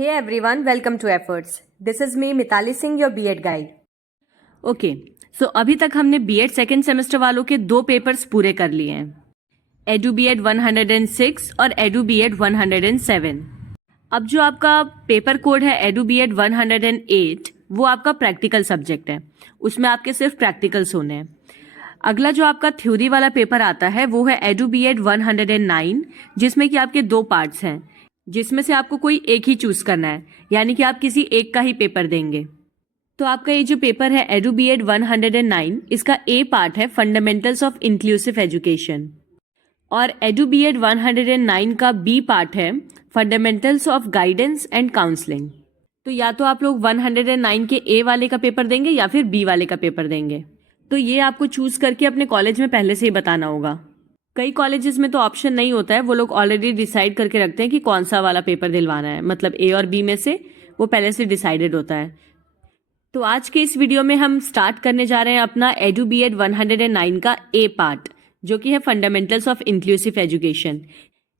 Hey everyone, welcome to Efforts. This is me Mitali Singh, your B.Ed guide. Okay so अभी तक हमने B.Ed second semester वालों के 2 papers पूरे कर लिए हैं, एडू B.Ed 106 और एडू B.Ed 107। अब जो आपका पेपर कोड है एडू B.Ed 108 वो आपका प्रैक्टिकल सब्जेक्ट है, उसमें आपके सिर्फ प्रैक्टिकल्स होने हैं। अगला जो आपका थ्योरी वाला पेपर आता है वो है एडू B.Ed 109, जिसमें कि आपके 2 पार्ट्स हैं, जिसमें से आपको कोई एक ही चूज करना है, यानी कि आप किसी एक का ही पेपर देंगे। तो आपका ये जो पेपर है एडू B.Ed 109, इसका ए पार्ट है फंडामेंटल्स ऑफ इंक्लूसिव एजुकेशन और एडू B.Ed 109 का बी पार्ट है fundamentals of guidance and counselling. तो या तो आप लोग 109 के ए वाले का पेपर देंगे या फिर बी वाले का पेपर देंगे। तो ये आपको चूज करके अपने कॉलेज में पहले से ही बताना होगा। कई कॉलेजेस में तो ऑप्शन नहीं होता है, वो लोग ऑलरेडी डिसाइड करके रखते हैं कि कौन सा वाला पेपर दिलवाना है, मतलब ए और बी में से वो पहले से डिसाइडेड होता है। तो आज के इस वीडियो में हम स्टार्ट करने जा रहे हैं अपना एडू B.Ed 109 का ए पार्ट, जो कि है फंडामेंटल्स ऑफ इंक्लूसिव एजुकेशन।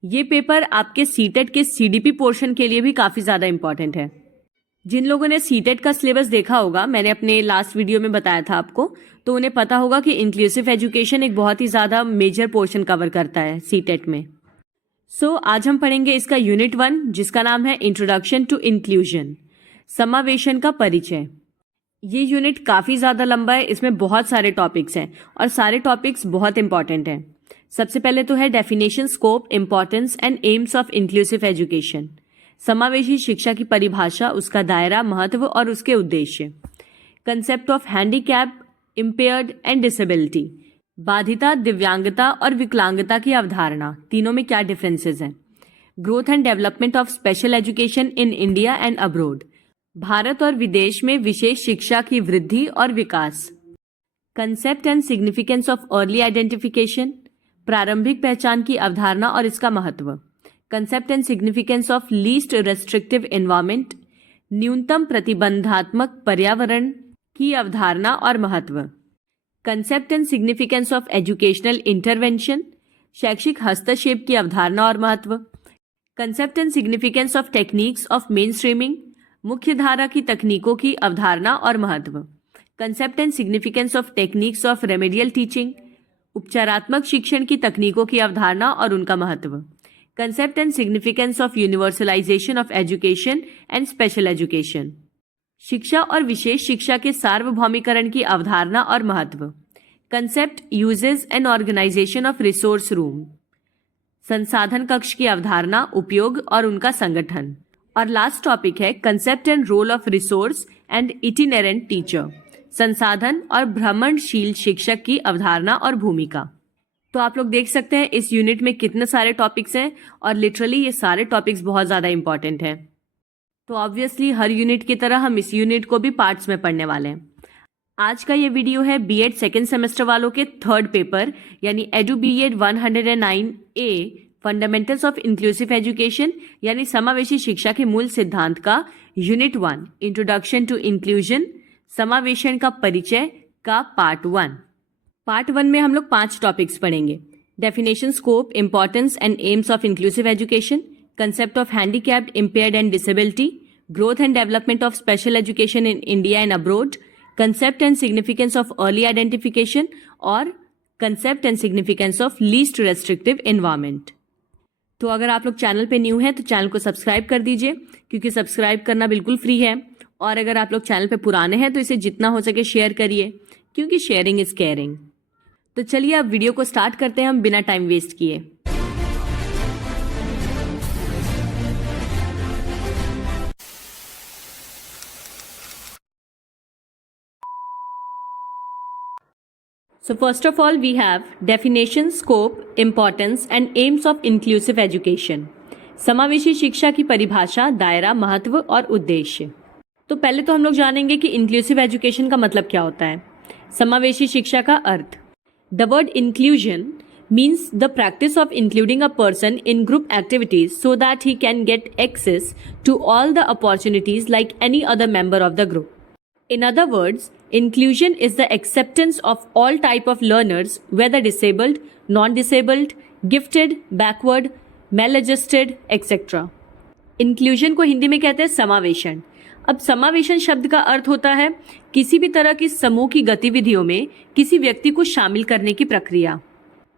ये पेपर आपके सीटेट के CDP पोर्शन के लिए भी काफी ज्यादा इंपॉर्टेंट है। जिन लोगों ने सीटेट का सिलेबस देखा होगा, मैंने अपने लास्ट वीडियो में बताया था आपको, तो उन्हें पता होगा कि इंक्लूसिव एजुकेशन एक बहुत ही ज्यादा मेजर पोर्शन कवर करता है सीटेट में। सो आज हम पढ़ेंगे इसका यूनिट 1, जिसका नाम है इंट्रोडक्शन टू इंक्लूजन, समावेशन का परिचय। ये यूनिट काफी ज्यादा लंबा है, इसमें बहुत सारे टॉपिक्स हैं और सारे टॉपिक्स बहुत इंपॉर्टेंट हैं। सबसे पहले तो है definition, scope, importance and aims of inclusive education. समावेशी शिक्षा की परिभाषा, उसका दायरा, महत्व और उसके उद्देश्य। Concept of handicap, impaired and disability, बाधिता, दिव्यांगता और विकलांगता की अवधारणा, तीनों में क्या डिफरेंसेस हैं। Growth and development of special education in India and abroad, भारत और विदेश में विशेष शिक्षा की वृद्धि और विकास। Concept and significance of early identification, प्रारंभिक पहचान की अवधारणा और इसका महत्व। Concept and significance of least restrictive environment, न्यूनतम प्रतिबंधात्मक पर्यावरण की अवधारणा और महत्व। Concept and significance of educational intervention, शैक्षिक हस्तक्षेप की अवधारणा और महत्व। Concept and significance of techniques of main streaming, मुख्य धारा की तकनीकों की अवधारणा और महत्व। Concept and significance of techniques of remedial teaching, उपचारात्मक शिक्षण की तकनीकों की अवधारणा और उनका महत्व। Concept and significance of universalization of education and special education, शिक्षा और विशेष शिक्षा के सार्वभौमिकरण की अवधारणा और महत्व। Concept, uses and organisation of resource room, संसाधन कक्ष की अवधारणा, उपयोग और उनका संगठन। और लास्ट टॉपिक है concept and role of resource and itinerant teacher, संसाधन और भ्रमणशील शिक्षक की अवधारणा और भूमिका। तो आप लोग देख सकते हैं इस यूनिट में कितने सारे टॉपिक्स हैं और लिटरली ये सारे टॉपिक्स बहुत ज्यादा इंपॉर्टेंट हैं। तो ऑब्वियसली हर यूनिट की तरह हम इस यूनिट को भी पार्ट्स में पढ़ने वाले हैं। आज का ये वीडियो है B.Ed सेकेंड सेमेस्टर वालों के थर्ड पेपर यानी edu B.Ed 109 A fundamentals of inclusive education यानी समावेशी शिक्षा के मूल सिद्धांत का यूनिट 1 इंट्रोडक्शन टू इंक्लूजन, समावेशन का परिचय का पार्ट 1। पार्ट 1 में हम लोग 5 टॉपिक्स पढ़ेंगे। Definition, scope, importance and aims of inclusive education, concept of handicapped, impaired and disability, growth and development of special education in India and abroad, concept and significance of early identification और concept and significance of least restrictive environment. तो अगर आप लोग channel पे new हैं तो channel को subscribe कर दीजिए, क्योंकि सब्सक्राइब करना बिल्कुल फ्री है। और अगर आप लोग चैनल पे पुराने हैं तो इसे जितना हो सके शेयर करिए, क्योंकि शेयरिंग इज केयरिंग। तो चलिए अब वीडियो को स्टार्ट करते हैं हम बिना टाइम वेस्ट किए। So first of all we have definition, scope, importance and aims of inclusive education, समावेशी शिक्षा की परिभाषा, दायरा, महत्व और उद्देश्य। तो पहले तो हम लोग जानेंगे कि इंक्लूसिव एजुकेशन का मतलब क्या होता है। समावेशी शिक्षा का अर्थ, the word inclusion means the practice of including a person in group activities so that he can get access to all the opportunities like any other member of the group. In other words, inclusion is the acceptance of all type of learners, whether disabled, non-disabled, gifted, backward, maladjusted, etc. Inclusion को हिंदी में कहते हैं समावेशन। अब समावेशन शब्द का अर्थ होता है किसी भी तरह की समूह की गतिविधियों में किसी व्यक्ति को शामिल करने की प्रक्रिया,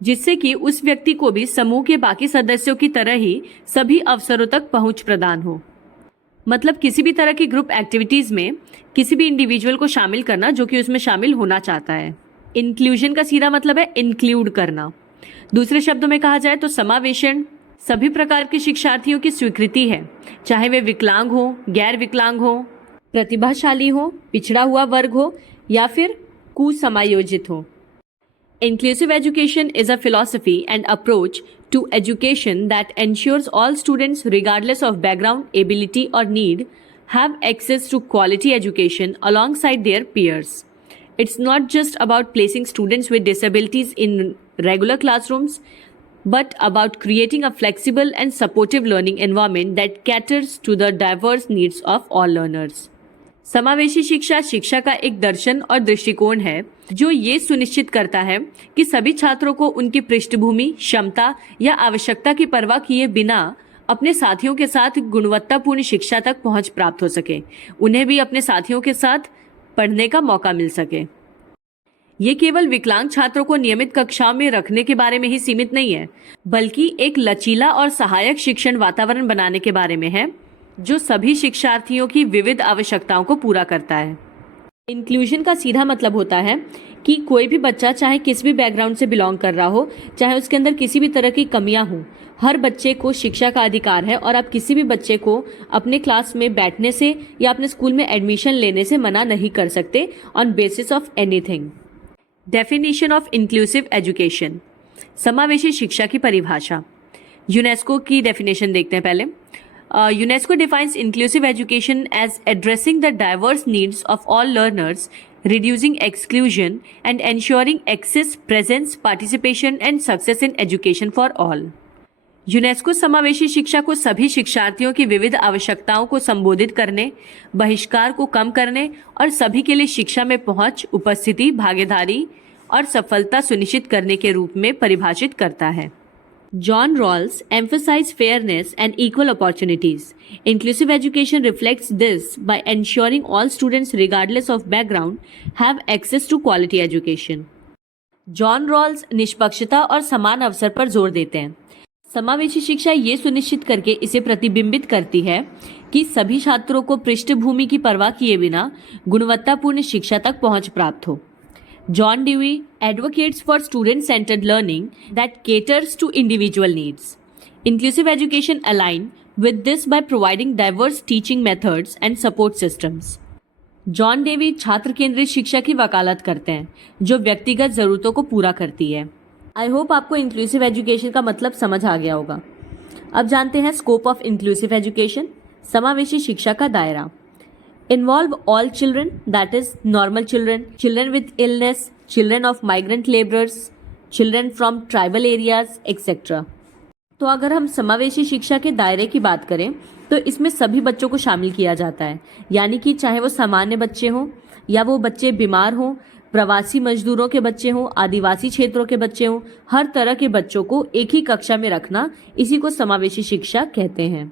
जिससे कि उस व्यक्ति को भी समूह के बाकी सदस्यों की तरह ही सभी अवसरों तक पहुंच प्रदान हो। मतलब किसी भी तरह की ग्रुप एक्टिविटीज में किसी भी इंडिविजुअल को शामिल करना जो कि उसमें शामिल होना चाहता है। इंक्लूजन का सीधा मतलब है इंक्लूड करना। दूसरे शब्दों में कहा जाए तो समावेशन सभी प्रकार के शिक्षार्थियों की स्वीकृति है, चाहे वे विकलांग हो, गैर विकलांग हो, प्रतिभाशाली हो, पिछड़ा हुआ वर्ग हो या फिर कुसमायोजित हो। Inclusive education is a philosophy and approach to education that ensures all students, regardless of background, ability, or need, have access to quality education alongside their peers. It's not just about placing students with disabilities in regular classrooms, but about creating a flexible and supportive learning environment that caters to the diverse needs of all learners. समावेशी शिक्षा शिक्षा का एक दर्शन और दृष्टिकोण है जो ये सुनिश्चित करता है कि सभी छात्रों को उनकी पृष्ठभूमि, क्षमता या आवश्यकता की परवाह किए बिना अपने साथियों के साथ गुणवत्तापूर्ण शिक्षा तक पहुंच प्राप्त हो सके, उन्हें भी अपने साथियों के साथ पढ़ने का मौका मिल सके। ये केवल विकलांग छात्रों को नियमित कक्षाओं में रखने के बारे में ही सीमित नहीं है, बल्कि एक लचीला और सहायक शिक्षण वातावरण बनाने के बारे में है जो सभी शिक्षार्थियों की विविध आवश्यकताओं को पूरा करता है। इंक्लूजन का सीधा मतलब होता है कि कोई भी बच्चा चाहे किसी भी बैकग्राउंड से बिलोंग कर रहा हो, चाहे उसके अंदर किसी भी तरह की कमियां हों, हर बच्चे को शिक्षा का अधिकार है और आप किसी भी बच्चे को अपने क्लास में बैठने से या अपने स्कूल में एडमिशन लेने से मना नहीं कर सकते on basis of anything. Definition of inclusive education, समावेशी शिक्षा की परिभाषा। यूनेस्को की डेफिनेशन देखते हैं पहले। UNESCO defines inclusive education as addressing the diverse needs of all learners, reducing exclusion, and ensuring access, presence, participation, and success in education for all. UNESCO समावेशी शिक्षा को सभी शिक्षार्थियों की विविध आवश्यकताओं को संबोधित करने, बहिष्कार को कम करने और सभी के लिए शिक्षा में पहुंच, उपस्थिति, भागीदारी और सफलता सुनिश्चित करने के रूप में परिभाषित करता है। John Rawls emphasized fairness and equal opportunities. Inclusive education reflects this by ensuring all students, regardless of background, have access to quality education. John Rawls निष्पक्षता और समान अवसर पर जोर देते हैं। समावेशी शिक्षा ये सुनिश्चित करके इसे प्रतिबिंबित करती है कि सभी छात्रों को पृष्ठभूमि की परवाह किए बिना गुणवत्तापूर्ण शिक्षा तक पहुंच प्राप्त हो। John Dewey advocates for student-centered learning that caters to individual needs. Inclusive education aligns with this by providing diverse teaching methods and support systems. John Dewey छात्र केंद्रित शिक्षा की वकालत करते हैं जो व्यक्तिगत जरूरतों को पूरा करती है। आई होप आपको इंक्लूसिव एजुकेशन का मतलब समझ आ गया होगा। अब जानते हैं स्कोप ऑफ इंक्लूसिव एजुकेशन, समावेशी शिक्षा का दायरा। Involve all children, that is normal children, children with illness, children of migrant laborers, children from tribal areas, etc. तो अगर हम समावेशी शिक्षा के दायरे की बात करें तो इसमें सभी बच्चों को शामिल किया जाता है, यानी कि चाहे वो सामान्य बच्चे हों या वो बच्चे बीमार हों, प्रवासी मजदूरों के बच्चे हों, आदिवासी क्षेत्रों के बच्चे हों, हर तरह के बच्चों को एक ही कक्षा में रखना, इसी को समावेशी शिक्षा कहते हैं।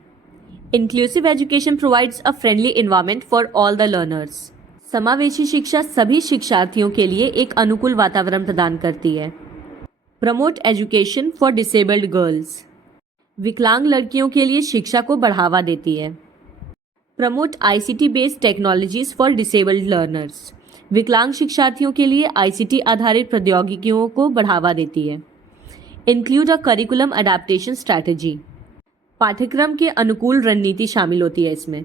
Inclusive education provides a friendly environment for all the learners. समावेशी शिक्षा सभी शिक्षार्थियों के लिए एक अनुकूल वातावरण प्रदान करती है। Promote education for disabled girls. विकलांग लड़कियों के लिए शिक्षा को बढ़ावा देती है। Promote ICT based technologies for disabled learners. विकलांग शिक्षार्थियों के लिए ICT आधारित प्रौद्योगिकियों को बढ़ावा देती है। Include a curriculum adaptation strategy. पाठ्यक्रम के अनुकूल रणनीति शामिल होती है इसमें।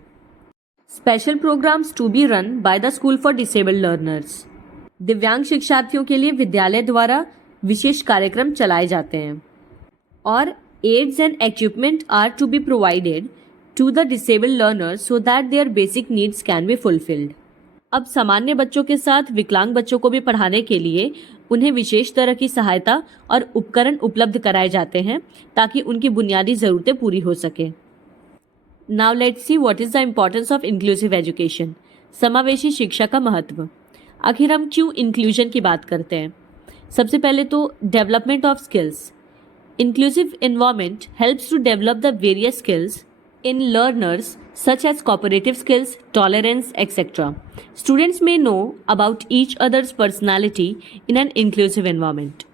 Special programs to be run by the school for disabled learners. दिव्यांग शिक्षार्थियों के लिए विद्यालय द्वारा विशेष कार्यक्रम चलाए जाते हैं। और aids and equipment are to be provided to the disabled learners so that their basic needs can be fulfilled. अब सामान्य बच्चों के साथ विकलांग बच्चों को भी पढ़ाने के लिए उन्हें विशेष तरह की सहायता और उपकरण उपलब्ध कराए जाते हैं ताकि उनकी बुनियादी ज़रूरतें पूरी हो सके। Now let's see what is the importance of inclusive education, समावेशी शिक्षा का महत्व। आखिर हम क्यों इंक्लूजन की बात करते हैं? सबसे पहले तो development of skills. Inclusive environment helps to develop the various skills in learners such as cooperative skills, tolerance, etc. Students may know about each other's personality in an inclusive environment.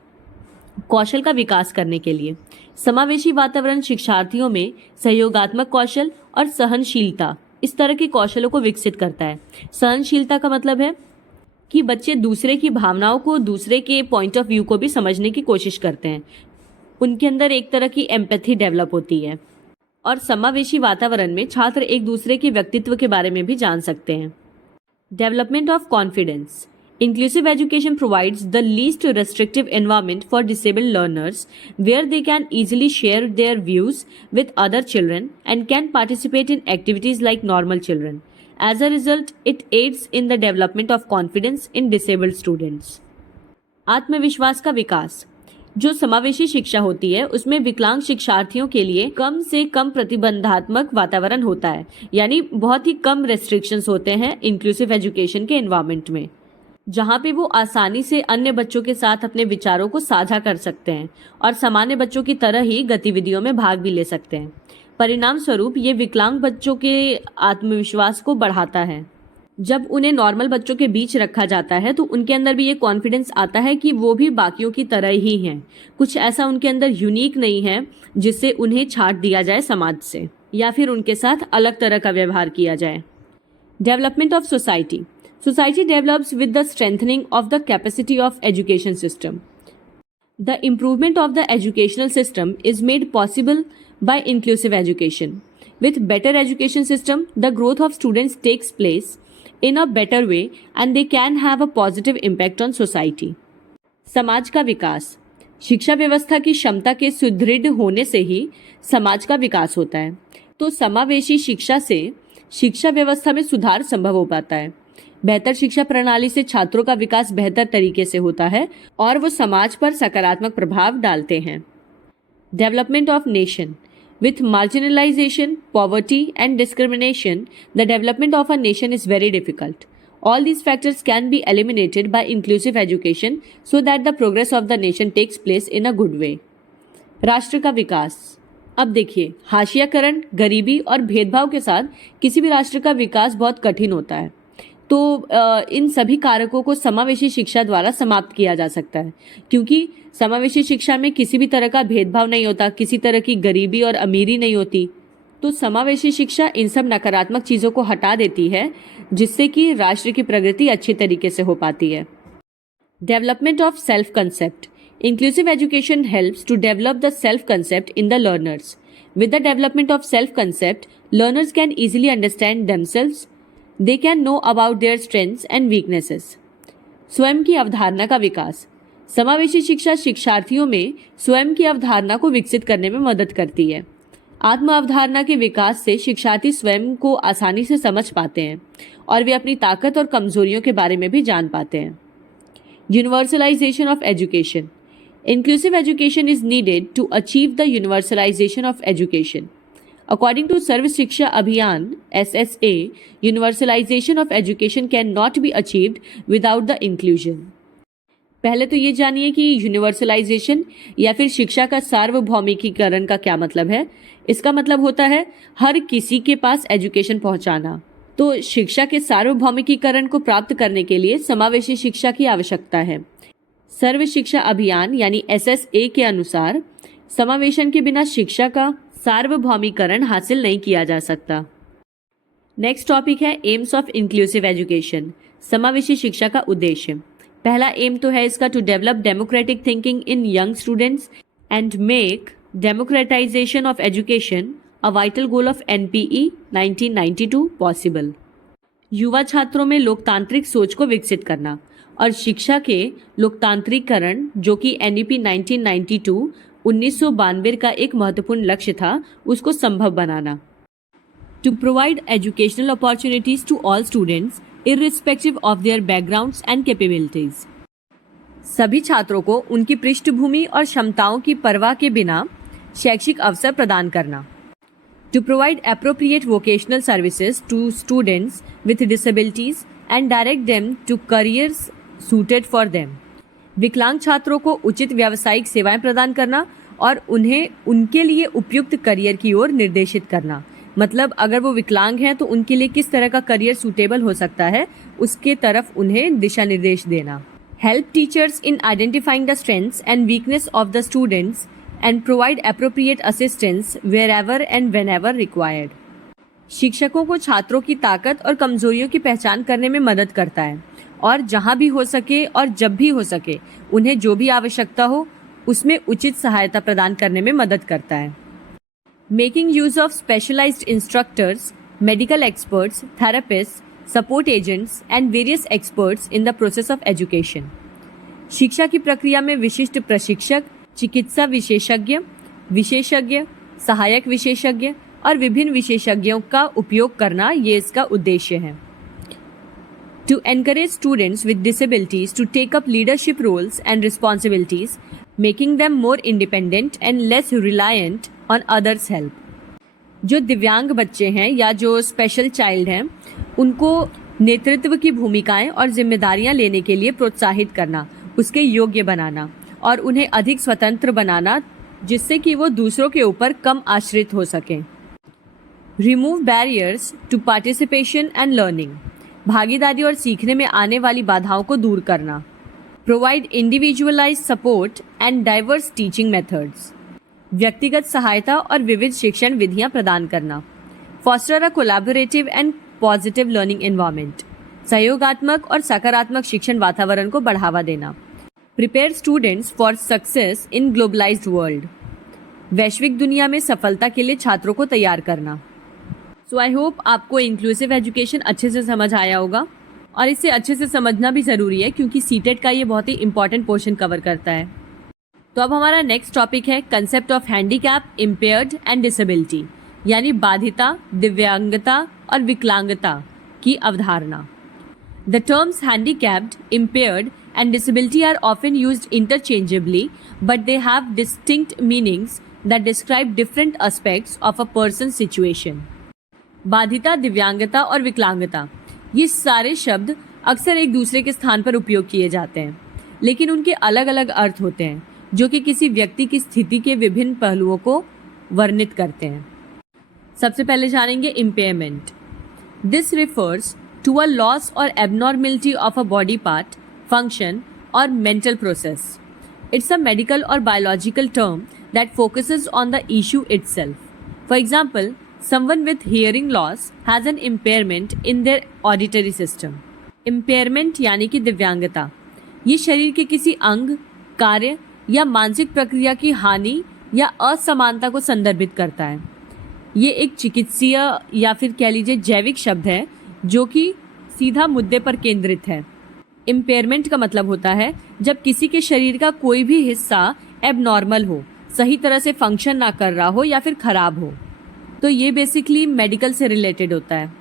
कौशल का विकास करने के लिए समावेशी वातावरण शिक्षार्थियों में सहयोगात्मक कौशल और सहनशीलता इस तरह के कौशलों को विकसित करता है। सहनशीलता का मतलब है कि बच्चे दूसरे की भावनाओं को, दूसरे के पॉइंट ऑफ व्यू को भी समझने की कोशिश करते हैं। उनके अंदर एक तरह की एम्पैथी डेवलप होती है। और समावेशी वातावरण में छात्र एक दूसरे के व्यक्तित्व के बारे में भी जान सकते हैं। Development of confidence. Inclusive education provides the least restrictive environment for disabled learners where they can easily share their views with other children and can participate in activities like normal children. As a result, it aids in the development of confidence in disabled students. आत्मविश्वास का विकास। जो समावेशी शिक्षा होती है उसमें विकलांग शिक्षार्थियों के लिए कम से कम प्रतिबंधात्मक वातावरण होता है, यानी बहुत ही कम रेस्ट्रिक्शंस होते हैं इंक्लूसिव एजुकेशन के एनवायरनमेंट में, जहाँ पे वो आसानी से अन्य बच्चों के साथ अपने विचारों को साझा कर सकते हैं और सामान्य बच्चों की तरह ही गतिविधियों में भाग भी ले सकते हैं। परिणाम स्वरूप ये विकलांग बच्चों के आत्मविश्वास को बढ़ाता है। जब उन्हें नॉर्मल बच्चों के बीच रखा जाता है तो उनके अंदर भी ये कॉन्फिडेंस आता है कि वो भी बाकियों की तरह ही हैं। कुछ ऐसा उनके अंदर यूनिक नहीं है जिससे उन्हें छांट दिया जाए समाज से या फिर उनके साथ अलग तरह का व्यवहार किया जाए। Development of society. Society develops with the strengthening of the capacity of education system. The improvement of the educational system is made possible by inclusive education. With better education system, the growth of students takes place in a better way and they can have a positive impact on society. समाज का विकास। शिक्षा व्यवस्था की क्षमता के सुदृढ़ होने से ही समाज का विकास होता है। तो समावेशी शिक्षा से शिक्षा व्यवस्था में सुधार संभव हो पाता है। बेहतर शिक्षा प्रणाली से छात्रों का विकास बेहतर तरीके से होता है और वो समाज पर सकारात्मक प्रभाव डालते हैं। Development of nation. With marginalisation, poverty and discrimination, the development of a nation is very difficult. All these factors can be eliminated by inclusive education so that the progress of the nation takes place in a good way. राष्ट्र का विकास। अब देखिए, हाशियाकरण, गरीबी और भेदभाव के साथ किसी भी राष्ट्र का विकास बहुत कठिन होता है। तो इन सभी कारकों को समावेशी शिक्षा द्वारा समाप्त किया जा सकता है, क्योंकि समावेशी शिक्षा में किसी भी तरह का भेदभाव नहीं होता, किसी तरह की गरीबी और अमीरी नहीं होती। तो समावेशी शिक्षा इन सब नकारात्मक चीज़ों को हटा देती है, जिससे कि राष्ट्र की प्रगति अच्छी तरीके से हो पाती है। Development of self concept. Inclusive education helps to develop the self concept in the learners. With the development of self concept, learners can easily understand themselves. They can know about their strengths and weaknesses. स्वयं की अवधारणा का विकास। समावेशी शिक्षा शिक्षार्थियों में स्वयं की अवधारणा को विकसित करने में मदद करती है। आत्म अवधारणा के विकास से शिक्षार्थी स्वयं को आसानी से समझ पाते हैं और वे अपनी ताकत और कमजोरियों के बारे में भी जान पाते हैं। Universalisation of education. Inclusive education is needed to achieve the universalisation of education. According to Sarva Shiksha Abhiyan SSA, universalization of education cannot be achieved without the inclusion. पहले तो ये जानिए कि यूनिवर्सलाइजेशन या फिर शिक्षा का सार्वभौमिकीकरण का क्या मतलब है। इसका मतलब होता है हर किसी के पास एजुकेशन पहुंचाना। तो शिक्षा के सार्वभौमिकीकरण को प्राप्त करने के लिए समावेशी शिक्षा की आवश्यकता है। सर्व शिक्षा अभियान यानी SSA के अनुसार समावेशन के बिना शिक्षा का सार्वभौमिकरण हासिल नहीं किया जा सकता। नेक्स्ट टॉपिक है एम्स ऑफ इंक्लूसिव एजुकेशन। समावेशी शिक्षा का उद्देश्य। पहला एम तो है इसका to develop democratic thinking in young students and make democratisation of education a vital goal of NPE 1992 possible. युवा छात्रों में लोकतांत्रिक सोच को विकसित करना और शिक्षा के लोकतांत्रिकरण, जो कि NEP 1992 का एक महत्वपूर्ण लक्ष्य था, उसको संभव बनाना. To provide educational opportunities to all students irrespective of their backgrounds and capabilities. सभी छात्रों को उनकी पृष्ठभूमि और क्षमताओं की परवाह के बिना शैक्षिक अवसर प्रदान करना. To provide appropriate vocational services to students with disabilities and direct them to careers suited for them. विकलांग छात्रों को उचित व्यावसायिक सेवाएं प्रदान करना और उन्हें उनके लिए उपयुक्त करियर की ओर निर्देशित करना. मतलब अगर वो विकलांग हैं तो उनके लिए किस तरह का करियर सूटेबल हो सकता है, उसके तरफ उन्हें दिशा निर्देश देना. Help teachers in identifying the strengths and weakness of the students and provide appropriate assistance wherever and whenever required. शिक्षकों को छात्रों की ताकत और कमजोरियों की पहचान करने में मदद करता है और जहां भी हो सके और जब भी हो सके उन्हें जो भी आवश्यकता हो उसमें उचित सहायता प्रदान करने में मदद करता है. Making use of specialised instructors, medical experts, therapist, support agents and various experts in the process of education. शिक्षा की प्रक्रिया में विशिष्ट प्रशिक्षक, चिकित्सा विशेषज्ञ, सहायक विशेषज्ञ और विभिन्न विशेषज्ञों का उपयोग करना ये इसका उद्देश्य है. To encourage students with disabilities to take up leadership roles and responsibilities, making them more independent and less reliant on others' help. जो दिव्यांग बच्चे हैं या जो स्पेशल चाइल्ड हैं उनको नेतृत्व की भूमिकाएं और जिम्मेदारियां लेने के लिए प्रोत्साहित करना, उसके योग्य बनाना और उन्हें अधिक स्वतंत्र बनाना जिससे कि वो दूसरों के ऊपर कम आश्रित हो सकें. Remove barriers to participation and learning. भागीदारी और सीखने में आने वाली बाधाओं को दूर करना. Provide individualised support and diverse teaching methods. व्यक्तिगत सहायता और विविध शिक्षण विधियां प्रदान करना. Foster a collaborative and positive learning environment. सहयोगात्मक और सकारात्मक शिक्षण वातावरण को बढ़ावा देना. Prepare students for success in globalised world. वैश्विक दुनिया में सफलता के लिए छात्रों को तैयार करना. सो आई होप आपको इंक्लूसिव एजुकेशन अच्छे से समझ आया होगा और इसे अच्छे से समझना भी ज़रूरी है क्योंकि सीटेट का ये बहुत ही इंपॉर्टेंट पोर्शन कवर करता है. तो अब हमारा नेक्स्ट टॉपिक है concept of handicap, impaired and disability, यानी बाधिता, दिव्यांगता और विकलांगता की अवधारणा. The terms handicapped, impaired and disability are often used interchangeably but they have distinct meanings that describe different aspects of a person situation. बाधिता, दिव्यांगता और विकलांगता ये सारे शब्द अक्सर एक दूसरे के स्थान पर उपयोग किए जाते हैं लेकिन उनके अलग अलग अर्थ होते हैं जो कि किसी व्यक्ति की स्थिति के विभिन्न पहलुओं को वर्णित करते हैं. सबसे पहले जानेंगे impairment. This refers to a loss और abnormality of a body part, function और mental process. It's a medical और biological term that focuses on the issue itself. For example, someone with hearing loss has an impairment in their auditory system. Impairment यानी कि दिव्यांगता, ये शरीर के किसी अंग, कार्य या मानसिक प्रक्रिया की हानि या असमानता को संदर्भित करता है. ये एक चिकित्सीय या फिर कह लीजिए जैविक शब्द है जो कि सीधा मुद्दे पर केंद्रित है. इम्पेयरमेंट का मतलब होता है जब किसी के शरीर का कोई भी हिस्सा एबनॉर्मल हो, सही तरह से फंक्शन ना कर रहा हो या फिर खराब हो. तो ये बेसिकली मेडिकल से रिलेटेड होता है.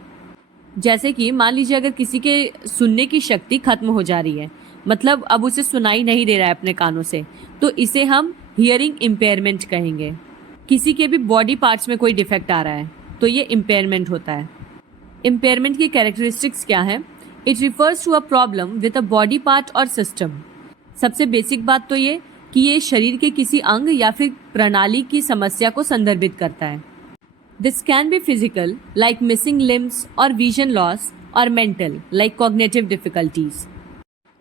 जैसे कि मान लीजिए अगर किसी के सुनने की शक्ति खत्म हो जा रही है, मतलब अब उसे सुनाई नहीं दे रहा है अपने कानों से, तो इसे हम हियरिंग इम्पेयरमेंट कहेंगे. किसी के भी बॉडी पार्ट्स में कोई डिफेक्ट आ रहा है तो ये इम्पेयरमेंट होता है. इम्पेयरमेंट की कैरेक्टरिस्टिक्स क्या है? It refers to a problem with a body part और सिस्टम. सबसे बेसिक बात तो ये कि ये शरीर के किसी अंग या फिर प्रणाली की समस्या को संदर्भित करता है. This can be physical, like missing limbs or vision loss, or mental, like cognitive difficulties.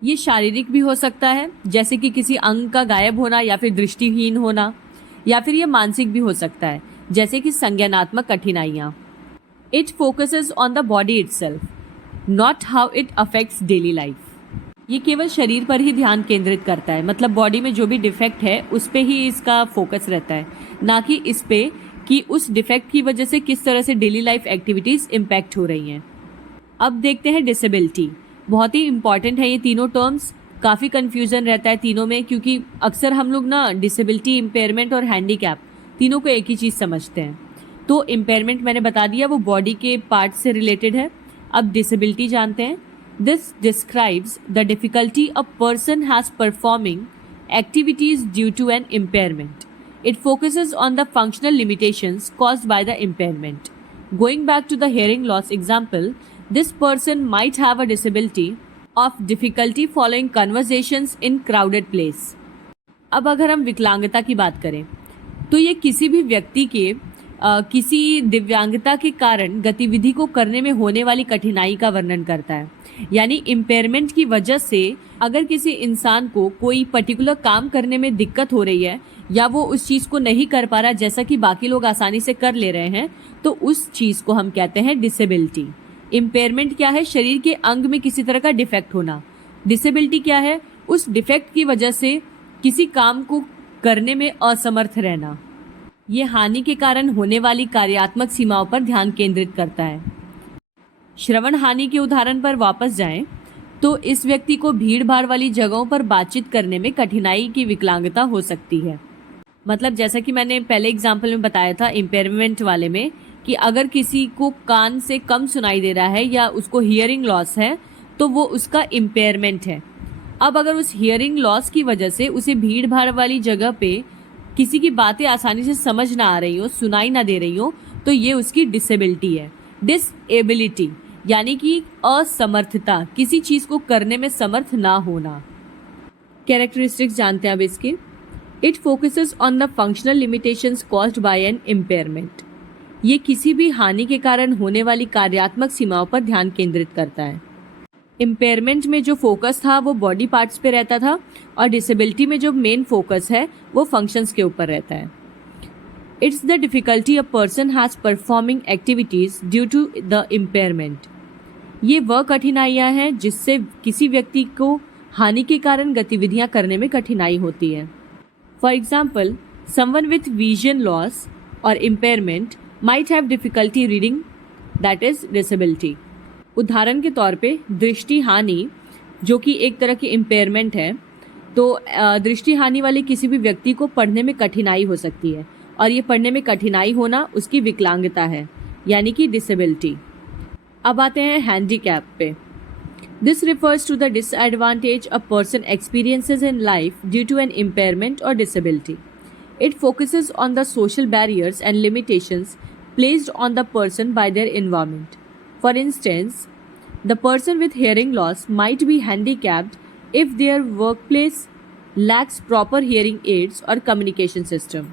ये शारीरिक भी हो सकता है जैसे कि किसी अंग का गायब होना या फिर दृष्टिहीन होना, या फिर ये मानसिक भी हो सकता है जैसे कि संज्ञानात्मक कठिनाइयाँ. It focuses on the body itself, not how it affects daily life. ये केवल शरीर पर ही ध्यान केंद्रित करता है, मतलब बॉडी में जो भी डिफेक्ट है उस पे ही इसका फोकस रहता है, ना कि इस पे कि उस डिफेक्ट की वजह से किस तरह से डेली लाइफ एक्टिविटीज़ इम्पैक्ट हो रही हैं. अब देखते हैं डिसेबिलिटी. बहुत ही इंपॉर्टेंट है ये तीनों टर्म्स. काफ़ी कन्फ्यूज़न रहता है तीनों में क्योंकि अक्सर हम लोग ना डिसेबिलिटी, इम्पेयरमेंट और हैंडीकैप तीनों को एक ही चीज़ समझते हैं. तो इम्पेयरमेंट मैंने बता दिया वो बॉडी के पार्ट से रिलेटेड है. अब डिसेबिलिटी जानते हैं. This describes the difficulty a person has performing activities due to an impairment. It focuses on the functional limitations caused by the impairment. Going back to the hearing loss example, this person might have a disability of difficulty following conversations in crowded place. अब अगर हम विकलांगता की बात करें तो ये किसी भी व्यक्ति के किसी दिव्यांगता के कारण गतिविधि को करने में होने वाली कठिनाई का वर्णन करता है। यानी इम्पेयरमेंट की वजह से अगर किसी इंसान को कोई पर्टिकुलर काम करने में दिक्कत हो रही है या वो उस चीज़ को नहीं कर पा रहा जैसा कि बाकी लोग आसानी से कर ले रहे हैं, तो उस चीज़ को हम कहते हैं डिसेबिलिटी। इम्पेयरमेंट क्या है? शरीर के अंग में किसी तरह का डिफेक्ट होना। डिसेबिलिटी क्या है? उस डिफेक्ट की वजह से किसी काम को करने में असमर्थ रहना। ये हानि के कारण होने वाली कार्यात्मक सीमाओं पर ध्यान केंद्रित करता है। श्रवण हानि के उदाहरण पर वापस जाएं तो इस व्यक्ति को भीड़ भाड़ वाली जगहों पर बातचीत करने में कठिनाई की विकलांगता हो सकती है। मतलब जैसा कि मैंने पहले एग्जाम्पल में बताया था इम्पेयरमेंट वाले में, कि अगर किसी को कान से कम सुनाई दे रहा है या उसको हियरिंग लॉस है तो वो उसका इम्पेयरमेंट है। अब अगर उस हियरिंग लॉस की वजह से उसे भीड़ भाड़ वाली जगह पे किसी की बातें आसानी से समझ ना आ रही हो, सुनाई ना दे रही हो, तो ये उसकी डिसेबिलिटी है। डिसएबिलिटी यानी कि असमर्थता, किसी चीज को करने में समर्थ ना होना। कैरेक्टरिस्टिक्स जानते हैं अब इसके। It focuses on the functional limitations caused by an impairment. ये किसी भी हानि के कारण होने वाली कार्यात्मक सीमाओं पर ध्यान केंद्रित करता है। इम्पेयरमेंट में जो फोकस था वो बॉडी पार्ट्स पे रहता था और डिसेबिलिटी में जो मेन फोकस है वो फंक्शंस के ऊपर रहता है। It's the difficulty a person has performing activities due to the impairment. ये वह कठिनाइयाँ हैं जिससे किसी व्यक्ति को हानि के कारण गतिविधियाँ करने में कठिनाई होती है। For example, someone with vision loss और impairment might have difficulty reading, that is disability. उदाहरण के तौर पे दृष्टि हानि, जो कि एक तरह की इम्पेयरमेंट है, तो दृष्टि हानि वाले किसी भी व्यक्ति को पढ़ने में कठिनाई हो सकती है और ये पढ़ने में कठिनाई होना उसकी विकलांगता है, यानी कि डिसेबिलिटी। अब आते हैं हैंडीकैप पे। This refers to the disadvantage a person experiences in life due to an impairment और disability. It focuses on the social barriers and limitations placed on the person by their environment. For instance, the person with hearing loss might be handicapped if their workplace lacks proper hearing aids or communication system.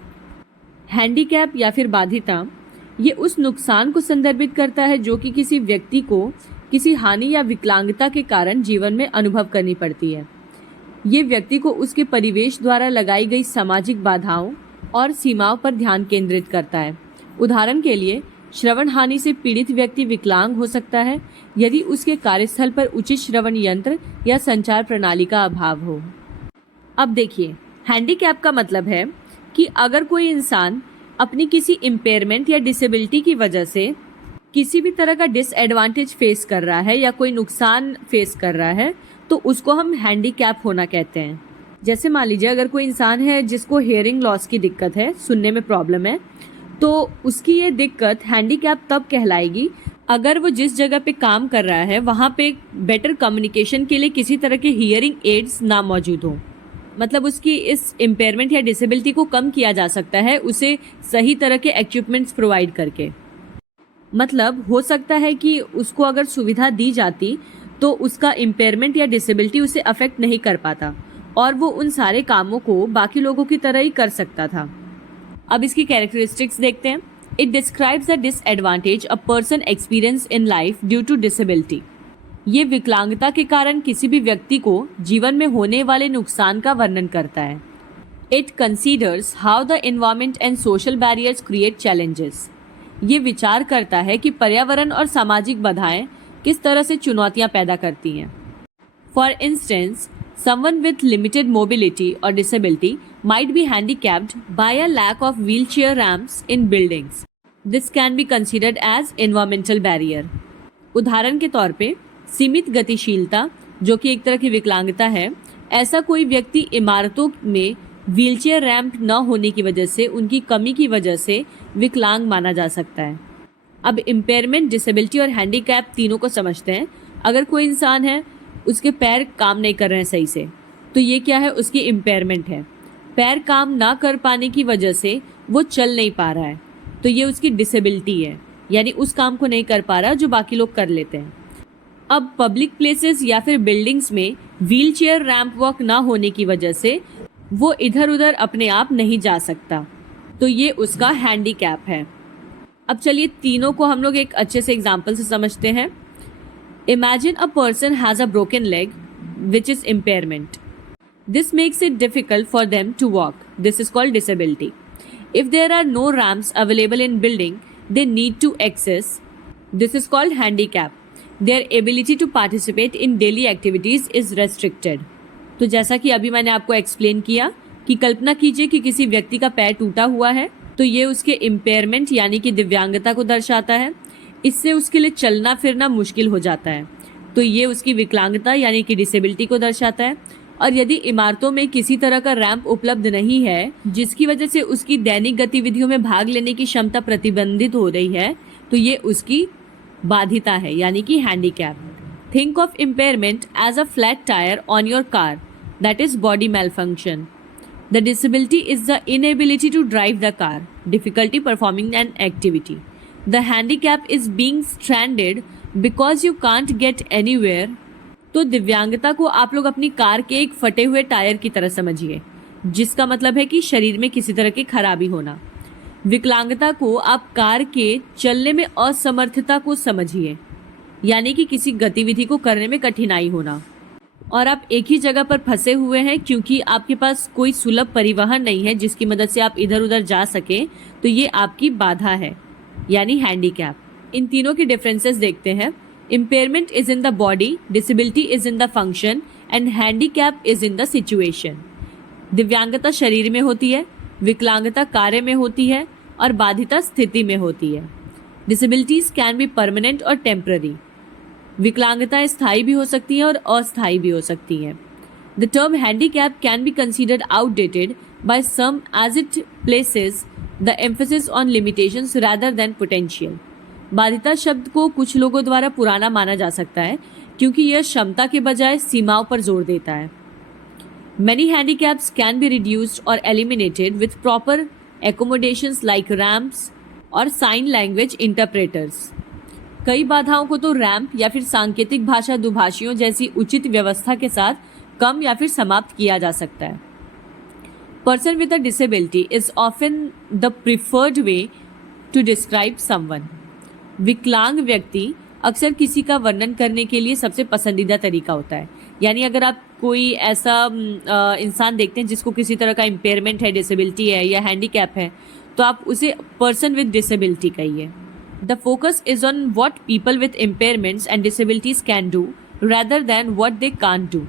Handicap या फिर बाधिता ये उस नुकसान को संदर्भित करता है जो कि किसी व्यक्ति को किसी हानि या विकलांगता के कारण जीवन में अनुभव करनी पड़ती है। ये व्यक्ति को उसके परिवेश द्वारा लगाई गई सामाजिक बाधाओं और सीमाओं पर ध्यान केंद्रित करता है। उदाहरण के लिए, श्रवण हानि से पीड़ित व्यक्ति विकलांग हो सकता है यदि उसके कार्यस्थल पर उचित श्रवण यंत्र या संचार प्रणाली का अभाव हो। अब देखिए, हैंडीकैप का मतलब है कि अगर कोई इंसान अपनी किसी इम्पेयरमेंट या डिसेबिलिटी की वजह से किसी भी तरह का डिसएडवांटेज फेस कर रहा है या कोई नुकसान फेस कर रहा है तो उसको हम हैंडीकैप होना कहते हैं। जैसे मान लीजिए अगर कोई इंसान है जिसको हियरिंग लॉस की दिक्कत है, सुनने में प्रॉब्लम है, तो उसकी ये दिक्कत हैंडीकैप तब कहलाएगी अगर वो जिस जगह पे काम कर रहा है वहाँ पे बेटर कम्युनिकेशन के लिए किसी तरह के हियरिंग एड्स ना मौजूद हो। मतलब उसकी इस इम्पेयरमेंट या डिसेबिलिटी को कम किया जा सकता है उसे सही तरह के इक्विपमेंट्स प्रोवाइड करके। मतलब हो सकता है कि उसको अगर सुविधा दी जाती तो उसका इम्पेयरमेंट या डिसेबिलिटी उसे अफेक्ट नहीं कर पाता और वो उन सारे कामों को बाकी लोगों की तरह ही कर सकता था। अब इसकी कैरेक्टरिस्टिक्स देखते हैं। It describes the disadvantage a person experience in life due to disability. ये विकलांगता के कारण किसी भी व्यक्ति को जीवन में होने वाले नुकसान का वर्णन करता है। It considers how the environment and social barriers create challenges. ये विचार करता है कि पर्यावरण और सामाजिक बाधाएं किस तरह से चुनौतियां पैदा करती हैं। For instance, someone with limited mobility or disability might be handicapped by a lack of wheelchair ramps in buildings. This can be considered as environmental barrier. उदाहरण के तौर पे सीमित गतिशीलता, जो कि एक तरह की विकलांगता है, ऐसा कोई व्यक्ति इमारतों में व्हीलचेयर रैंप न होने की वजह से, उनकी कमी की वजह से विकलांग माना जा सकता है। अब इम्पेयरमेंट, डिसेबिलिटी और हैंडीकैप तीनों को समझते हैं। अगर कोई इंसान है उसके पैर काम नहीं कर रहे हैं सही से, तो ये क्या है? उसकी इम्पेयरमेंट है। पैर काम ना कर पाने की वजह से वो चल नहीं पा रहा है, तो ये उसकी डिसेबिलिटी है, यानी उस काम को नहीं कर पा रहा जो बाकी लोग कर लेते हैं। अब पब्लिक प्लेसेस या फिर बिल्डिंग्स में व्हीलचेयर रैंप वॉक ना होने की वजह से वो इधर उधर अपने आप नहीं जा सकता, तो ये उसका हैंडीकैप है। अब चलिए तीनों को हम लोग एक अच्छे से एग्जाम्पल से समझते हैं. Imagine a person has a broken leg which is impairment. This makes it difficult for them to walk. This is called disability. If there are no ramps available in building, they need to access. This is called handicap. Their ability to participate in daily activities is restricted. तो जैसा कि अभी मैंने आपको explain किया कि कल्पना कीजिए कि किसी व्यक्ति का पैर टूटा हुआ है, तो ये उसके इम्पेयरमेंट यानी कि दिव्यांगता को दर्शाता है. इससे उसके लिए चलना फिरना मुश्किल हो जाता है, तो ये उसकी विकलांगता यानी कि डिसेबिलिटी को दर्शाता है. और यदि इमारतों में किसी तरह का रैंप उपलब्ध नहीं है जिसकी वजह से उसकी दैनिक गतिविधियों में भाग लेने की क्षमता प्रतिबंधित हो रही है, तो ये उसकी बाधिता है यानी कि handicap. Think of impairment as a flat tyre on your car, that is body malfunction. The disability is the inability to drive the car, difficulty performing an activity. The handicap is being stranded because you can't get anywhere. तो दिव्यांगता को आप लोग अपनी car के एक फटे हुए टायर की तरह समझिए, जिसका मतलब है कि शरीर में किसी तरह की खराबी होना. विकलांगता को आप कार के चलने में असमर्थता को समझिए, यानी कि किसी गतिविधि को करने में कठिनाई होना. और आप एक ही जगह पर फंसे हुए हैं क्योंकि आपके पास कोई सुलभ परिवहन नहीं है जिसकी मदद से आप इधर उधर जा सकें, तो ये आपकी बाधा है यानी हैंडीकैप. इन तीनों के डिफरेंसेस देखते हैं. Impairment is in the body, disability is in the function and handicap is in the situation. दिव्यांगता शरीर में होती है, विकलांगता कार्य में होती है और बाधिता स्थिति में होती है. Disabilities can be permanent और temporary. विकलांगताएं स्थायी भी हो सकती हैं और अस्थायी भी हो सकती हैं. The term handicap can be considered outdated by some as it places the emphasis on limitations rather than potential. बाधिता शब्द को कुछ लोगों द्वारा पुराना माना जा सकता है क्योंकि यह क्षमता के बजाय सीमाओं पर जोर देता है. Many handicaps can be reduced or eliminated with proper accommodations like ramps और sign language interpreters. कई बाधाओं को तो रैंप या फिर सांकेतिक भाषा दुभाषियों जैसी उचित व्यवस्था के साथ कम या फिर समाप्त किया जा सकता है. Person with a disability is often the preferred way to describe someone. विकलांग व्यक्ति अक्सर किसी का वर्णन करने के लिए सबसे पसंदीदा तरीका होता है. यानी अगर आप कोई ऐसा इंसान देखते हैं जिसको किसी तरह का इम्पेयरमेंट है, डिसेबिलिटी है या हैंडीकैप है, तो आप उसे पर्सन विद डिसेबिलिटी कहिए. The focus is on what people with impairments and disabilities can do rather than what they can't do.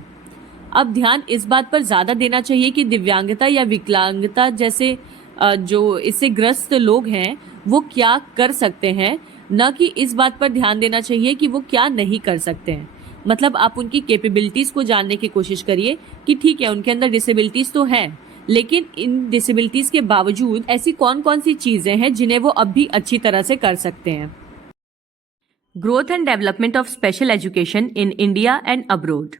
अब ध्यान इस बात पर ज़्यादा देना चाहिए कि दिव्यांगता या विकलांगता जैसे जो इससे ग्रस्त लोग हैं वो क्या कर सकते हैं, न कि इस बात पर ध्यान देना चाहिए कि वो क्या नहीं कर सकते हैं. मतलब आप उनकी कैपेबिलिटीज़ को जानने की कोशिश करिए कि ठीक है उनके अंदर डिसेबिलिटीज़ तो हैं, लेकिन इन डिसेबिलिटीज़ के बावजूद ऐसी कौन कौन सी चीज़ें हैं जिन्हें वो अब भी अच्छी तरह से कर सकते हैं. Growth and development of special education in India and abroad.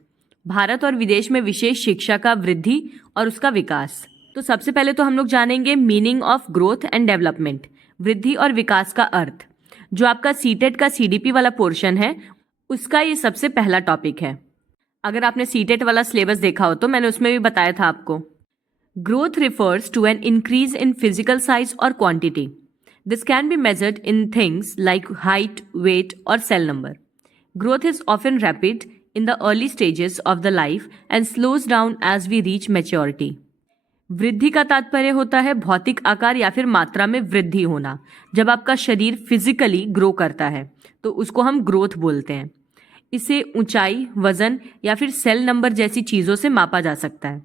भारत और विदेश में विशेष शिक्षा का वृद्धि और उसका विकास. तो सबसे पहले तो हम लोग जानेंगे meaning of growth and development, वृद्धि और विकास का अर्थ. जो आपका सीटेट का सीडीपी वाला पोर्शन है उसका ये सबसे पहला टॉपिक है. अगर आपने सीटेट वाला सिलेबस देखा हो तो मैंने उसमें भी बताया था आपको. Growth refers to an increase in physical size और quantity. This can be measured in things like height, weight और cell number. Growth is often rapid in the early stages of the life and slows down as we reach maturity. वृद्धि का तात्पर्य होता है भौतिक आकार या फिर मात्रा में वृद्धि होना. जब आपका शरीर फिजिकली ग्रो करता है तो उसको हम ग्रोथ बोलते हैं. इसे ऊंचाई, वजन या फिर सेल नंबर जैसी चीज़ों से मापा जा सकता है.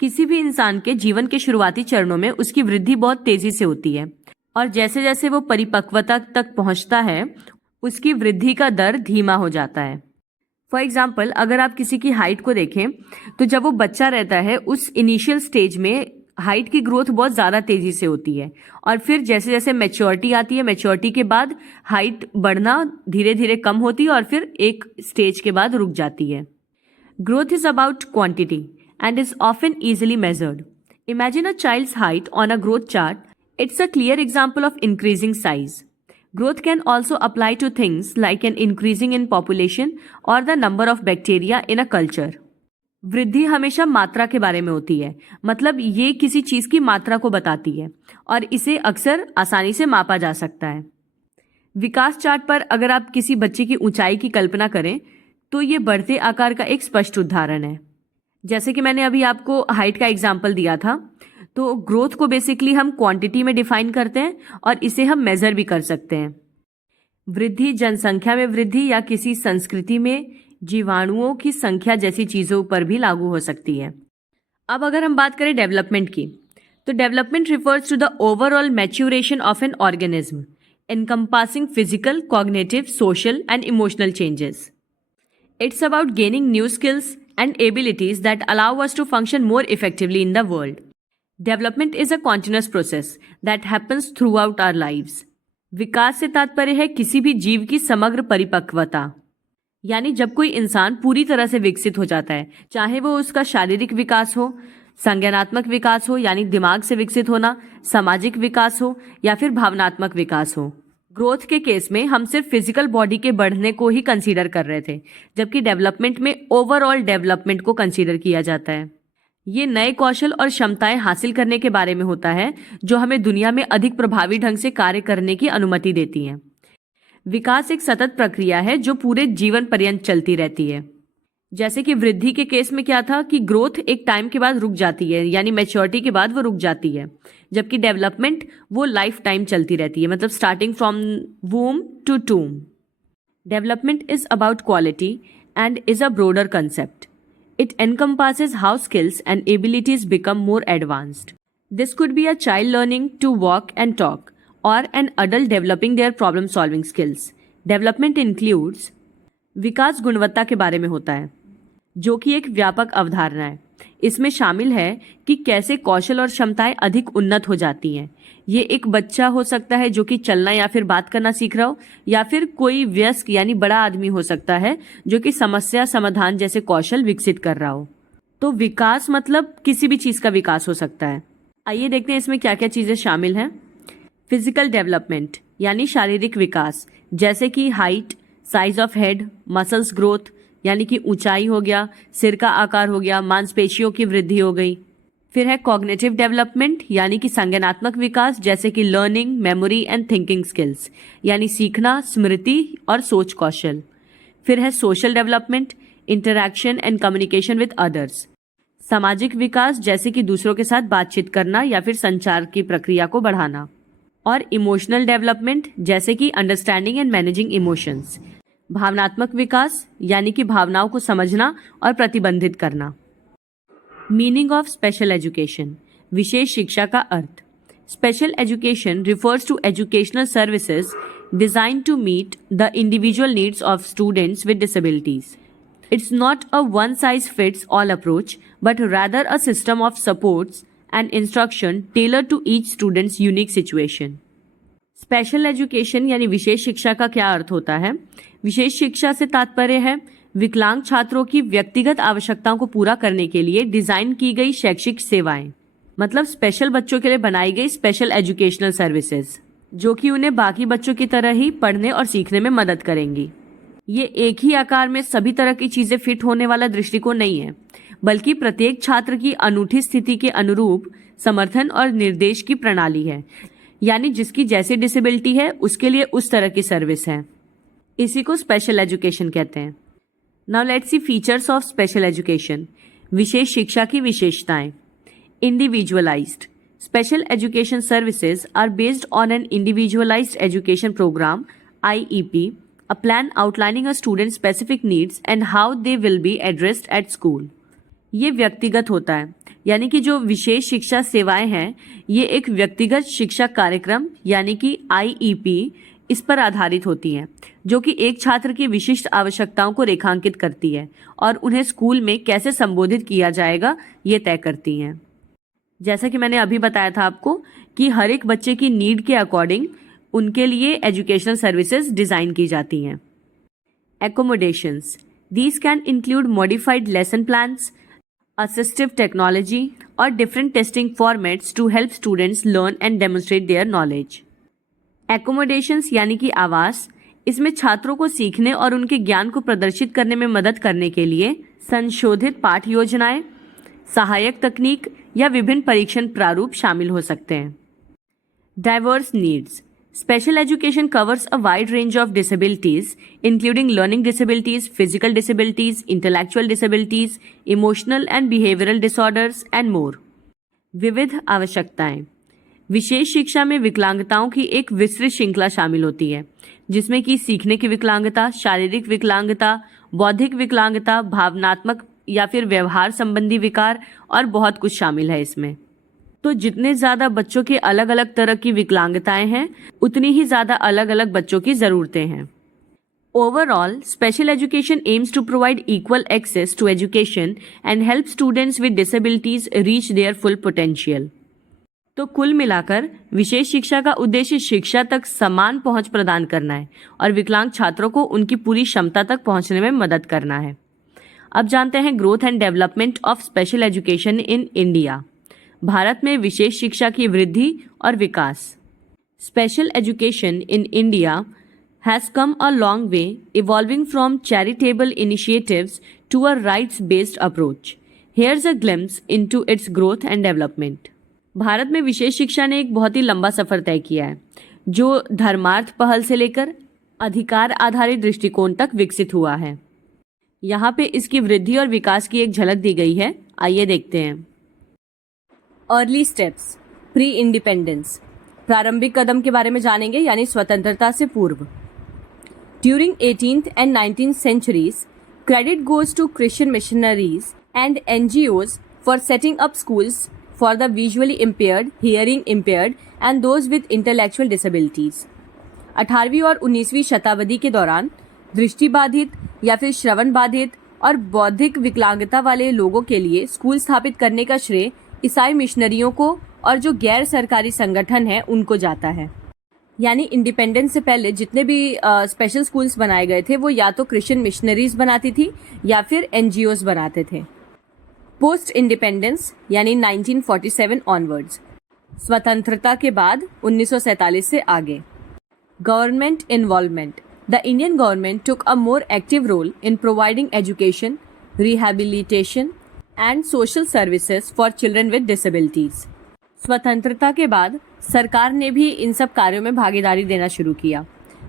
किसी भी इंसान के जीवन के शुरुआती चरणों में उसकी वृद्धि बहुत तेजी से होती है और जैसे जैसे वो परिपक्वता तक पहुंचता है उसकी वृद्धि का दर धीमा हो जाता है. फॉर एग्जाम्पल, अगर आप किसी की हाइट को देखें तो जब वो बच्चा रहता है उस इनिशियल स्टेज में हाइट की ग्रोथ बहुत ज़्यादा तेज़ी से होती है और फिर जैसे जैसे मैच्योरिटी आती है, मैच्योरिटी के बाद हाइट बढ़ना धीरे धीरे कम होती है और फिर एक स्टेज के बाद रुक जाती है. Growth is about quantity and is often easily measured. Imagine a child's height on a growth chart. It's a clear example of increasing size. Growth can also apply to things like an increasing in population or the number of bacteria in a culture. वृद्धि हमेशा मात्रा के बारे में होती है, मतलब ये किसी चीज की मात्रा को बताती है और इसे अक्सर आसानी से मापा जा सकता है। विकास चार्ट पर अगर आप किसी बच्चे की ऊंचाई की कल्पना करें तो ये बढ़ते आकार का एक स्पष्ट उदाहरण है। जैसे कि मैंने अभी आपको हाइट का एग्जाम्पल दिया था, तो ग्रोथ को बेसिकली हम क्वांटिटी में डिफाइन करते हैं और इसे हम मेजर भी कर सकते हैं। वृद्धि जनसंख्या में वृद्धि या किसी संस्कृति में जीवाणुओं की संख्या जैसी चीजों पर भी लागू हो सकती है। अब अगर हम बात करें डेवलपमेंट की, तो development refers to the overall maturation of an organism encompassing physical, cognitive, social, and emotional changes. It's about gaining new skills and abilities that allow us to function more effectively in the world. Development is a continuous process that happens throughout our lives. विकास से तात्पर्य है किसी भी जीव की समग्र परिपक्वता, यानी जब कोई इंसान पूरी तरह से विकसित हो जाता है, चाहे वो उसका शारीरिक विकास हो, संज्ञानात्मक विकास हो यानी दिमाग से विकसित होना, सामाजिक विकास हो या फिर भावनात्मक विकास हो। ग्रोथ के केस में हम सिर्फ फिजिकल बॉडी के बढ़ने को ही कंसीडर कर रहे थे, जबकि डेवलपमेंट में ओवरऑल डेवलपमेंट को कंसीडर किया जाता है। ये नए कौशल और क्षमताएं हासिल करने के बारे में होता है जो हमें दुनिया में अधिक प्रभावी ढंग से कार्य करने की अनुमति देती हैं। विकास एक सतत प्रक्रिया है जो पूरे जीवन पर्यंत चलती रहती है। जैसे कि वृद्धि के केस में क्या था कि ग्रोथ एक टाइम के बाद रुक जाती है, यानी मैच्योरिटी के बाद वो रुक जाती है, जबकि डेवलपमेंट वो लाइफ टाइम चलती रहती है, मतलब starting from womb to tomb. Development is about quality and is a broader concept. It encompasses how skills and abilities become more advanced. This could be a child learning to walk and talk, or an adult developing their problem-solving skills. Development includes विकास गुणवत्ता के बारे में होता है, जो कि एक व्यापक अवधारणा है. इसमें शामिल है कि कैसे कौशल और क्षमताएं अधिक उन्नत हो जाती हैं. ये एक बच्चा हो सकता है जो कि चलना या फिर बात करना सीख रहा हो, या फिर कोई वयस्क यानी बड़ा आदमी हो सकता है जो कि समस्या समाधान जैसे कौशल विकसित कर रहा हो. तो विकास मतलब किसी भी चीज का विकास हो सकता है. आइए देखते हैं इसमें क्या क्या चीजें शामिल हैं. फिजिकल डेवलपमेंट यानी शारीरिक विकास, जैसे कि height, size of head, muscles growth यानी कि ऊंचाई हो गया, सिर का आकार हो गया, मांसपेशियों की वृद्धि हो गई. फिर है कॉग्निटिव डेवलपमेंट यानी कि संज्ञानात्मक विकास, जैसे कि learning, memory and thinking skills यानी सीखना, स्मृति और सोच कौशल. फिर है social development, interaction and communication with others, सामाजिक विकास जैसे कि दूसरों के साथ बातचीत करना या फिर संचार की प्रक्रिया को बढ़ाना. और इमोशनल डेवलपमेंट जैसे कि अंडरस्टैंडिंग एंड मैनेजिंग इमोशंस, भावनात्मक विकास यानी कि भावनाओं को समझना और प्रतिबंधित करना. मीनिंग ऑफ स्पेशल एजुकेशन, विशेष शिक्षा का अर्थ. Special education refers to educational services designed to meet the individual needs of students with disabilities. It's not a one-size-fits-all approach, but rather a system of supports and instruction tailored to each student's unique situation. Special education यानी विशेष शिक्षा का क्या अर्थ होता है? विशेष शिक्षा से तात्पर्य है विकलांग छात्रों की व्यक्तिगत आवश्यकताओं को पूरा करने के लिए डिजाइन की गई शैक्षिक सेवाएं, मतलब स्पेशल बच्चों के लिए बनाई गई स्पेशल एजुकेशनल सर्विसेज, जो कि उन्हें बाकी बच्चों की तरह ही पढ़ने और सीखने में मदद करेंगी. ये एक ही आकार में सभी तरह की चीजें फिट होने वाला दृष्टिकोण नहीं है, बल्कि प्रत्येक छात्र की अनूठी स्थिति के अनुरूप समर्थन और निर्देश की प्रणाली है, यानी जिसकी जैसी डिसेबिलिटी है उसके लिए उस तरह की सर्विस है. इसी को स्पेशल एजुकेशन कहते हैं. Now let's see features of special education. विशेष शिक्षा की विशेषताएं. Individualised. Special education services are based on an individualised education programme IEP, a plan outlining a student's specific needs and how they will be addressed at school. ये व्यक्तिगत होता है, यानी कि जो विशेष शिक्षा सेवाएं हैं ये एक व्यक्तिगत शिक्षा कार्यक्रम यानी कि IEP इस पर आधारित होती हैं, जो कि एक छात्र की विशिष्ट आवश्यकताओं को रेखांकित करती है और उन्हें स्कूल में कैसे संबोधित किया जाएगा ये तय करती हैं. जैसा कि मैंने अभी बताया था आपको कि हर एक बच्चे की नीड के अकॉर्डिंग उनके लिए एजुकेशनल सर्विसेज डिजाइन की जाती हैं. Accommodations. These can include modified lesson plans, assistive technology और different testing formats to help students learn and demonstrate their knowledge. Accommodations यानी कि आवास, इसमें छात्रों को सीखने और उनके ज्ञान को प्रदर्शित करने में मदद करने के लिए संशोधित पाठ योजनाएं, सहायक तकनीक या विभिन्न परीक्षण प्रारूप शामिल हो सकते हैं। Diverse needs. Special education covers a wide range of disabilities, including learning disabilities, physical disabilities, intellectual disabilities, emotional and behavioral disorders, and more. विविध आवश्यकताएं। विशेष शिक्षा में विकलांगताओं की एक विस्तृत श्रृंखला शामिल होती है, जिसमें कि सीखने की विकलांगता, शारीरिक विकलांगता, बौद्धिक विकलांगता, भावनात्मक या फिर व्यवहार संबंधी विकार और बहुत कुछ शामिल है इसमें। तो जितने ज़्यादा बच्चों के अलग अलग तरह की विकलांगताएं हैं, उतनी ही ज़्यादा अलग अलग बच्चों की ज़रूरतें हैं। Overall, special education aims to provide equal access to education and help students with disabilities reach their full potential. तो कुल मिलाकर विशेष शिक्षा का उद्देश्य शिक्षा तक समान पहुंच प्रदान करना है और विकलांग छात्रों को उनकी पूरी क्षमता तक पहुंचने में मदद करना है। अब जानते हैं growth and development of special education in India. भारत में विशेष शिक्षा की वृद्धि और विकास। Special education in India has come a long way, evolving from charitable initiatives to a rights based approach. Here's a glimpse into its growth and development. भारत में विशेष शिक्षा ने एक बहुत ही लंबा सफर तय किया है, जो धर्मार्थ पहल से लेकर अधिकार आधारित दृष्टिकोण तक विकसित हुआ है। यहाँ पे इसकी वृद्धि और विकास की एक झलक दी गई है। आइए देखते हैं। Early steps, pre independence. प्रारंभिक कदम के बारे में जानेंगे, यानी स्वतंत्रता से पूर्व। During 18th and 19th centuries, credit goes to Christian missionaries and NGOs for setting up schools for the visually impaired, hearing impaired and those with intellectual disabilities. 18वीं और 19वीं शताब्दी के दौरान दृष्टिबाधित या फिर श्रवण बाधित और बौद्धिक विकलांगता वाले लोगों के लिए स्कूल स्थापित करने का श्रेय ईसाई मिशनरियों को और जो गैर सरकारी संगठन हैं उनको जाता है। यानी इंडिपेंडेंस से पहले जितने भी स्पेशल स्कूल्स बनाए गए थे वो या तो क्रिश्चियन मिशनरीज बनाती थी या फिर एनजीओज बनाते थे। पोस्ट इंडिपेंडेंस यानी 1947 ऑनवर्ड्स, स्वतंत्रता के बाद 1947 से आगे। Government involvement. The Indian government took a more active role in providing education, rehabilitation and social services for children with disabilities. स्वतंत्रता के बाद सरकार ने भी इन सब कार्यों में भागीदारी देना शुरू किया।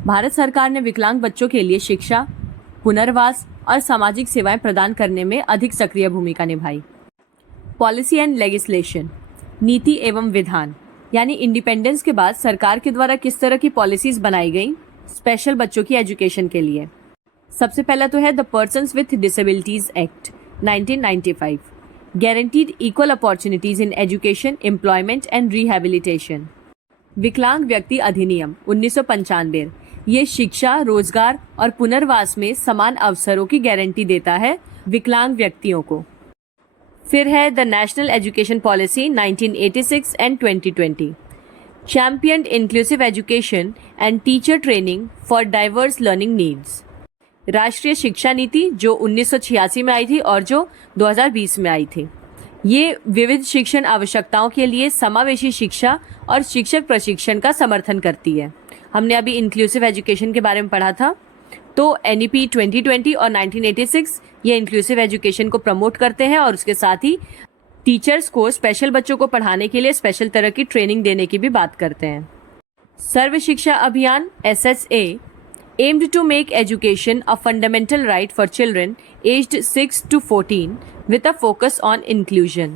भारत सरकार ने विकलांग बच्चों के लिए शिक्षा, पुनर्वास और सामाजिक सेवाएं प्रदान करने में अधिक सक्रिय भूमिका निभाई। पॉलिसी एंड लेजिस्लेशन, नीति एवं विधान, यानी इंडिपेंडेंस के बाद सरकार के द्वारा किस तरह की पॉलिसीज बनाई गई स्पेशल बच्चों की एजुकेशन के लिए। सबसे पहला तो है the persons with disabilities act 1995, guaranteed equal opportunities in education, employment and rehabilitation. विकलांग व्यक्ति अधिनियम 1995, ये शिक्षा, रोजगार और पुनर्वास में समान अवसरों की गारंटी देता है विकलांग व्यक्तियों को। फिर है the national education policy 1986 and 2020, champion inclusive education and teacher training for diverse learning needs. राष्ट्रीय शिक्षा नीति जो 1986 में आई थी और जो 2020 में आई थी, ये विविध शिक्षण आवश्यकताओं के लिए समावेशी शिक्षा और शिक्षक प्रशिक्षण का समर्थन करती है। हमने अभी इंक्लूसिव एजुकेशन के बारे में पढ़ा था। तो NEP 2020 और 1986 ये इंक्लूसिव एजुकेशन को प्रमोट करते हैं और उसके साथ ही टीचर्स को स्पेशल बच्चों को पढ़ाने के लिए स्पेशल तरह की ट्रेनिंग देने की भी बात करते हैं। सर्व Shiksha Abhiyan SSA aimed to make education a fundamental right for children aged 6 to 14 with a focus on inclusion.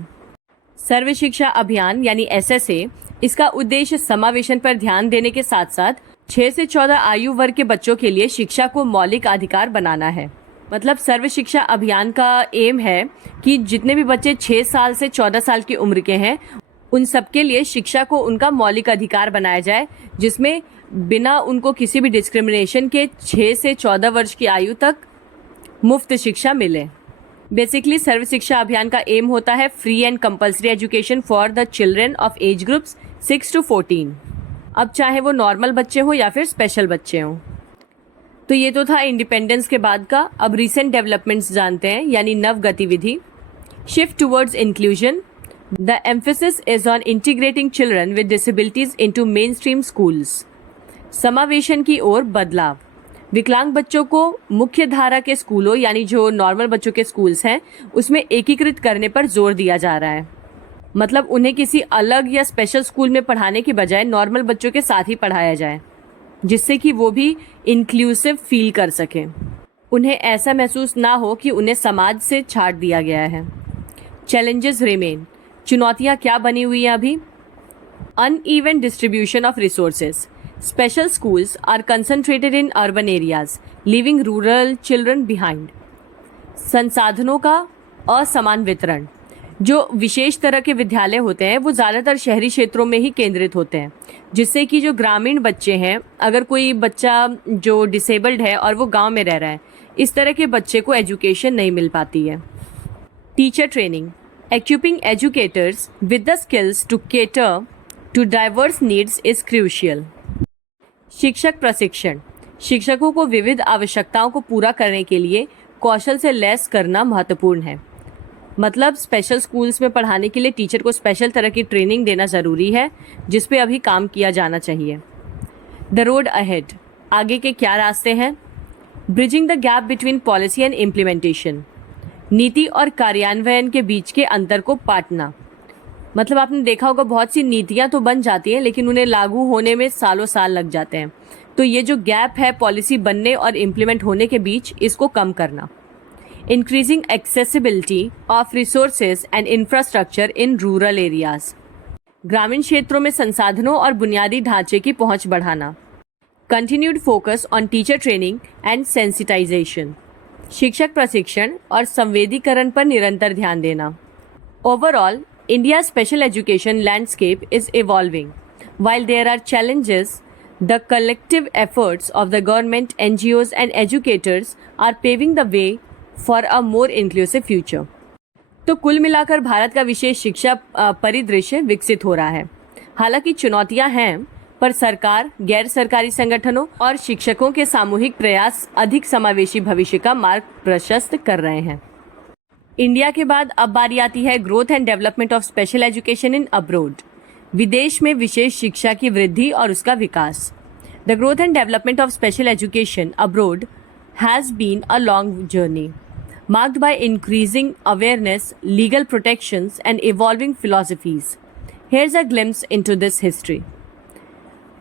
सर्व शिक्षा अभियान यानी SSA, इसका उद्देश्य समावेशन पर ध्यान देने के साथ साथ 6 से 14 आयु वर्ग के बच्चों के लिए शिक्षा को मौलिक अधिकार बनाना है। मतलब सर्व शिक्षा अभियान का एम है कि जितने भी बच्चे 6 साल से 14 साल की उम्र के हैं उन सबके लिए शिक्षा को उनका मौलिक अधिकार बनाया जाए, जिसमें बिना उनको किसी भी डिस्क्रिमिनेशन के 6 से 14 वर्ष की आयु तक मुफ्त शिक्षा मिले। बेसिकली सर्व शिक्षा अभियान का एम होता है free and compulsory education for the children of age groups 6 to 14, अब चाहे वो नॉर्मल बच्चे हों या फिर स्पेशल बच्चे हों। तो ये तो था इंडिपेंडेंस के बाद का। अब रिसेंट डेवलपमेंट्स जानते हैं, यानी नव गतिविधि। Shift towards inclusion, the emphasis is on integrating children with disabilities into main stream schools. समावेशन की ओर बदलाव, विकलांग बच्चों को मुख्य धारा के स्कूलों यानी जो नॉर्मल बच्चों के स्कूल्स हैं उसमें एकीकृत करने पर जोर दिया जा रहा है। मतलब उन्हें किसी अलग या स्पेशल स्कूल में पढ़ाने की बजाय नॉर्मल बच्चों के साथ ही पढ़ाया जाए, जिससे कि वो भी इंक्लूसिव फील कर सकें। उन्हें ऐसा महसूस ना हो कि उन्हें समाज से छाट दिया गया है। चैलेंजेस रिमेन, चुनौतियाँ क्या बनी हुई हैं अभी? Uneven distribution of resources. Special schools are concentrated in urban areas, leaving rural children behind. संसाधनों का असमान वितरण। जो विशेष तरह के विद्यालय होते हैं वो ज़्यादातर शहरी क्षेत्रों में ही केंद्रित होते हैं, जिससे कि जो ग्रामीण बच्चे हैं, अगर कोई बच्चा जो डिसेबल्ड है और वो गांव में रह रहा है, इस तरह के बच्चे को एजुकेशन नहीं मिल पाती है। Teacher training, equipping educators with the skills to cater to diverse needs is crucial. शिक्षक प्रशिक्षण, शिक्षकों को विविध आवश्यकताओं को पूरा करने के लिए कौशल से लैस करना महत्वपूर्ण है। मतलब स्पेशल स्कूल्स में पढ़ाने के लिए टीचर को स्पेशल तरह की ट्रेनिंग देना ज़रूरी है, जिस पे अभी काम किया जाना चाहिए। द रोड अहेड, आगे के क्या रास्ते हैं? Bridging the gap between policy and implementation, नीति और कार्यान्वयन के बीच के अंतर को पाटना। मतलब आपने देखा होगा बहुत सी नीतियां तो बन जाती हैं लेकिन उन्हें लागू होने में सालों साल लग जाते हैं। तो ये जो गैप है पॉलिसी बनने और इम्प्लीमेंट होने के बीच, इसको कम करना। Increasing accessibility of resources and infrastructure in rural areas, ग्रामीण क्षेत्रों में संसाधनों और बुनियादी ढांचे की पहुंच बढ़ाना। Continued focus on teacher training and sensitization, शिक्षक प्रशिक्षण और संवेदीकरण पर निरंतर ध्यान देना। Overall, India's special education landscape is evolving. While there are challenges, the collective efforts of the government, NGOs and educators are paving the way for a more inclusive future. तो कुल मिलाकर भारत का विशेष शिक्षा परिदृश्य विकसित हो रहा है। हालांकि चुनौतियां हैं, पर सरकार, गैर सरकारी संगठनों और शिक्षकों के सामूहिक प्रयास अधिक समावेशी भविष्य का मार्ग प्रशस्त कर रहे हैं। इंडिया के बाद अब बारी आती है growth and development of special education in abroad, विदेश में विशेष शिक्षा की वृद्धि और उसका विकास। The growth and development of special education abroad has been a long journey marked by increasing awareness, legal protections and evolving philosophies. Here's a glimpse into this history.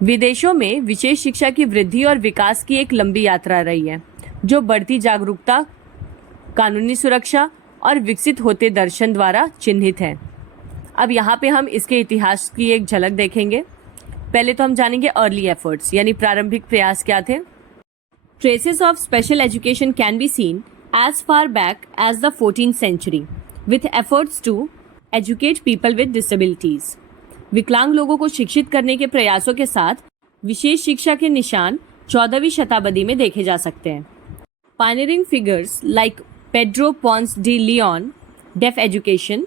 विदेशों में विशेष शिक्षा की वृद्धि और विकास की एक लंबी यात्रा रही है, जो बढ़ती जागरूकता, कानूनी सुरक्षा और विकसित होते दर्शन द्वारा चिन्हित है। अब यहाँ पे हम इसके इतिहास की एक झलक देखेंगे। पहले तो हम जानेंगे अर्ली एफर्ट्स यानी प्रारंभिक प्रयास क्या थे। Traces of special education can be seen as far back as the 14th century with efforts to educate people with disabilities. विकलांग लोगों को शिक्षित करने के प्रयासों के साथ विशेष शिक्षा के निशान 14वीं शताब्दी में देखे जा सकते हैं। Pioneering figures like Pedro Ponce de Leon, deaf education,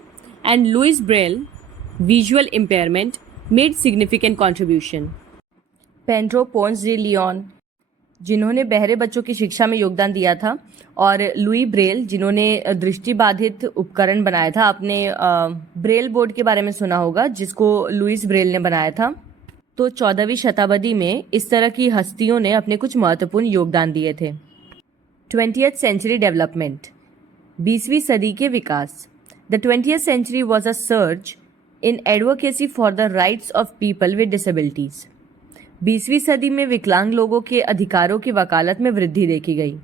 and Louis Braille, visual impairment, made significant contribution. Pedro Ponce de Leon, जिन्होंने बहरे बच्चों की शिक्षा में योगदान दिया था, और लुई ब्रेल, जिन्होंने दृष्टिबाधित उपकरण बनाया था। आपने ब्रेल बोर्ड के बारे में सुना होगा, जिसको लुइस ब्रेल ने बनाया था। तो 14वीं शताब्दी में इस तरह की हस्तियों ने अपने कुछ महत्वपूर्ण योगदान दिए थे। 20th century डेवलपमेंट, 20वीं सदी के विकास। The 20th century was a surge in advocacy for the rights of people with disabilities. 20वीं सदी में विकलांग लोगों के अधिकारों की वकालत में वृद्धि देखी गई।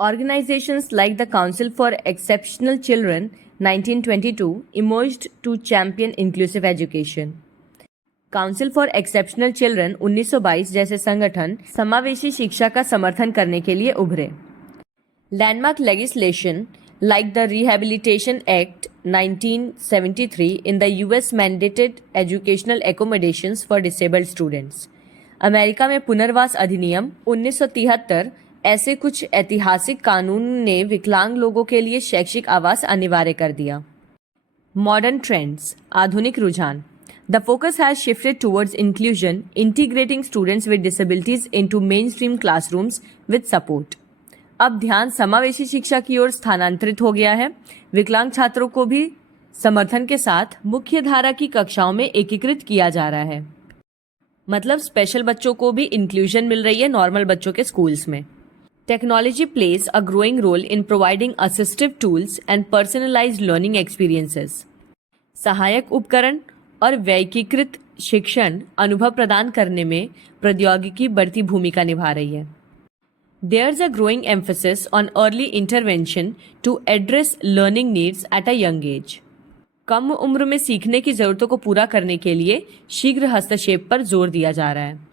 Organizations like the Council for Exceptional Children 1922 emerged to champion inclusive education. Council for exceptional children 1922 जैसे संगठन समावेशी शिक्षा का समर्थन करने के लिए उभरे। Landmark legislation like the Rehabilitation Act 1973 in the US mandated educational accommodations for disabled students. America में पुनर्वास अधिनियम 1973 ऐसे कुछ ऐतिहासिक कानून ने विकलांग लोगों के लिए शैक्षिक आवास अनिवार्य कर दिया। मॉडर्न ट्रेंड्स, आधुनिक रुझान। The focus has shifted towards inclusion, integrating students with disabilities into mainstream classrooms with support. अब ध्यान समावेशी शिक्षा की ओर स्थानांतरित हो गया है। विकलांग छात्रों को भी समर्थन के साथ मुख्य धारा की कक्षाओं में एकीकृत किया जा रहा है। मतलब स्पेशल बच्चों को भी इंक्लूजन मिल रही है नॉर्मल बच्चों के स्कूल्स में। Technology plays a growing role in providing assistive tools and personalized learning experiences. सहायक उपकरण और वैयकीकृत शिक्षण अनुभव प्रदान करने में प्रौद्योगिकी बढ़ती भूमिका निभा रही है. There's a growing emphasis on early intervention to address learning needs at a young age. कम उम्र में सीखने की ज़रूरतों को पूरा करने के लिए शीघ्र हस्तक्षेप पर जोर दिया जा रहा है.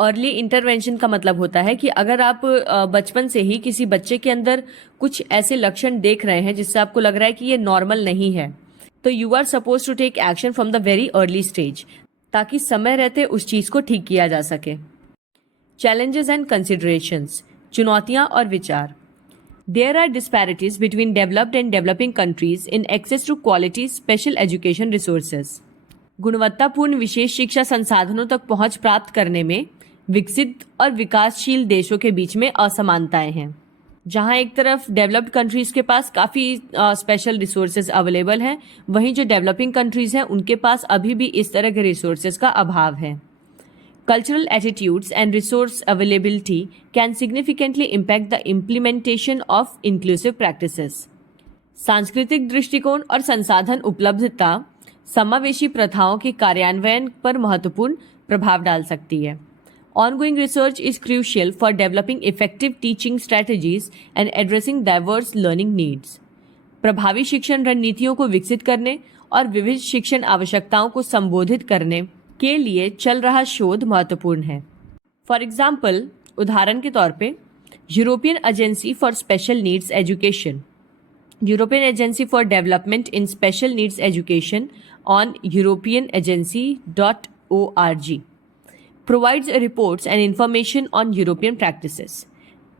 अर्ली इंटरवेंशन का मतलब होता है कि अगर आप बचपन से ही किसी बच्चे के अंदर कुछ ऐसे लक्षण देख रहे हैं जिससे आपको लग रहा है कि ये नॉर्मल नहीं है, तो you are suppose to take action from the very early stage, ताकि समय रहते उस चीज़ को ठीक किया जा सके. चैलेंजेस एंड कंसिडरेशंस, चुनौतियां और विचार. There are disparities between developed and developing countries in access to quality special education resources. गुणवत्तापूर्ण विशेष शिक्षा संसाधनों तक पहुंच प्राप्त करने में विकसित और विकासशील देशों के बीच में असमानताएं हैं. जहां एक तरफ डेवलप्ड कंट्रीज के पास काफ़ी स्पेशल रिसोर्सेज अवेलेबल हैं, वहीं जो डेवलपिंग कंट्रीज हैं उनके पास अभी भी इस तरह के रिसोर्सेज का अभाव है. Cultural attitudes and resource availability can significantly impact the implementation of inclusive practices. सांस्कृतिक दृष्टिकोण और संसाधन उपलब्धता समावेशी प्रथाओं के कार्यान्वयन पर महत्वपूर्ण प्रभाव डाल सकती है. Ongoing research is crucial for developing effective teaching strategies and addressing diverse learning needs. प्रभावी शिक्षण रणनीतियों को विकसित करने और विविध शिक्षण आवश्यकताओं को संबोधित करने के लिए चल रहा शोध महत्वपूर्ण है. फॉर एग्जाम्पल, उदाहरण के तौर पे European agency for special needs education, European agency for development in special needs education on europeanagency.org provides reports and information on European practices.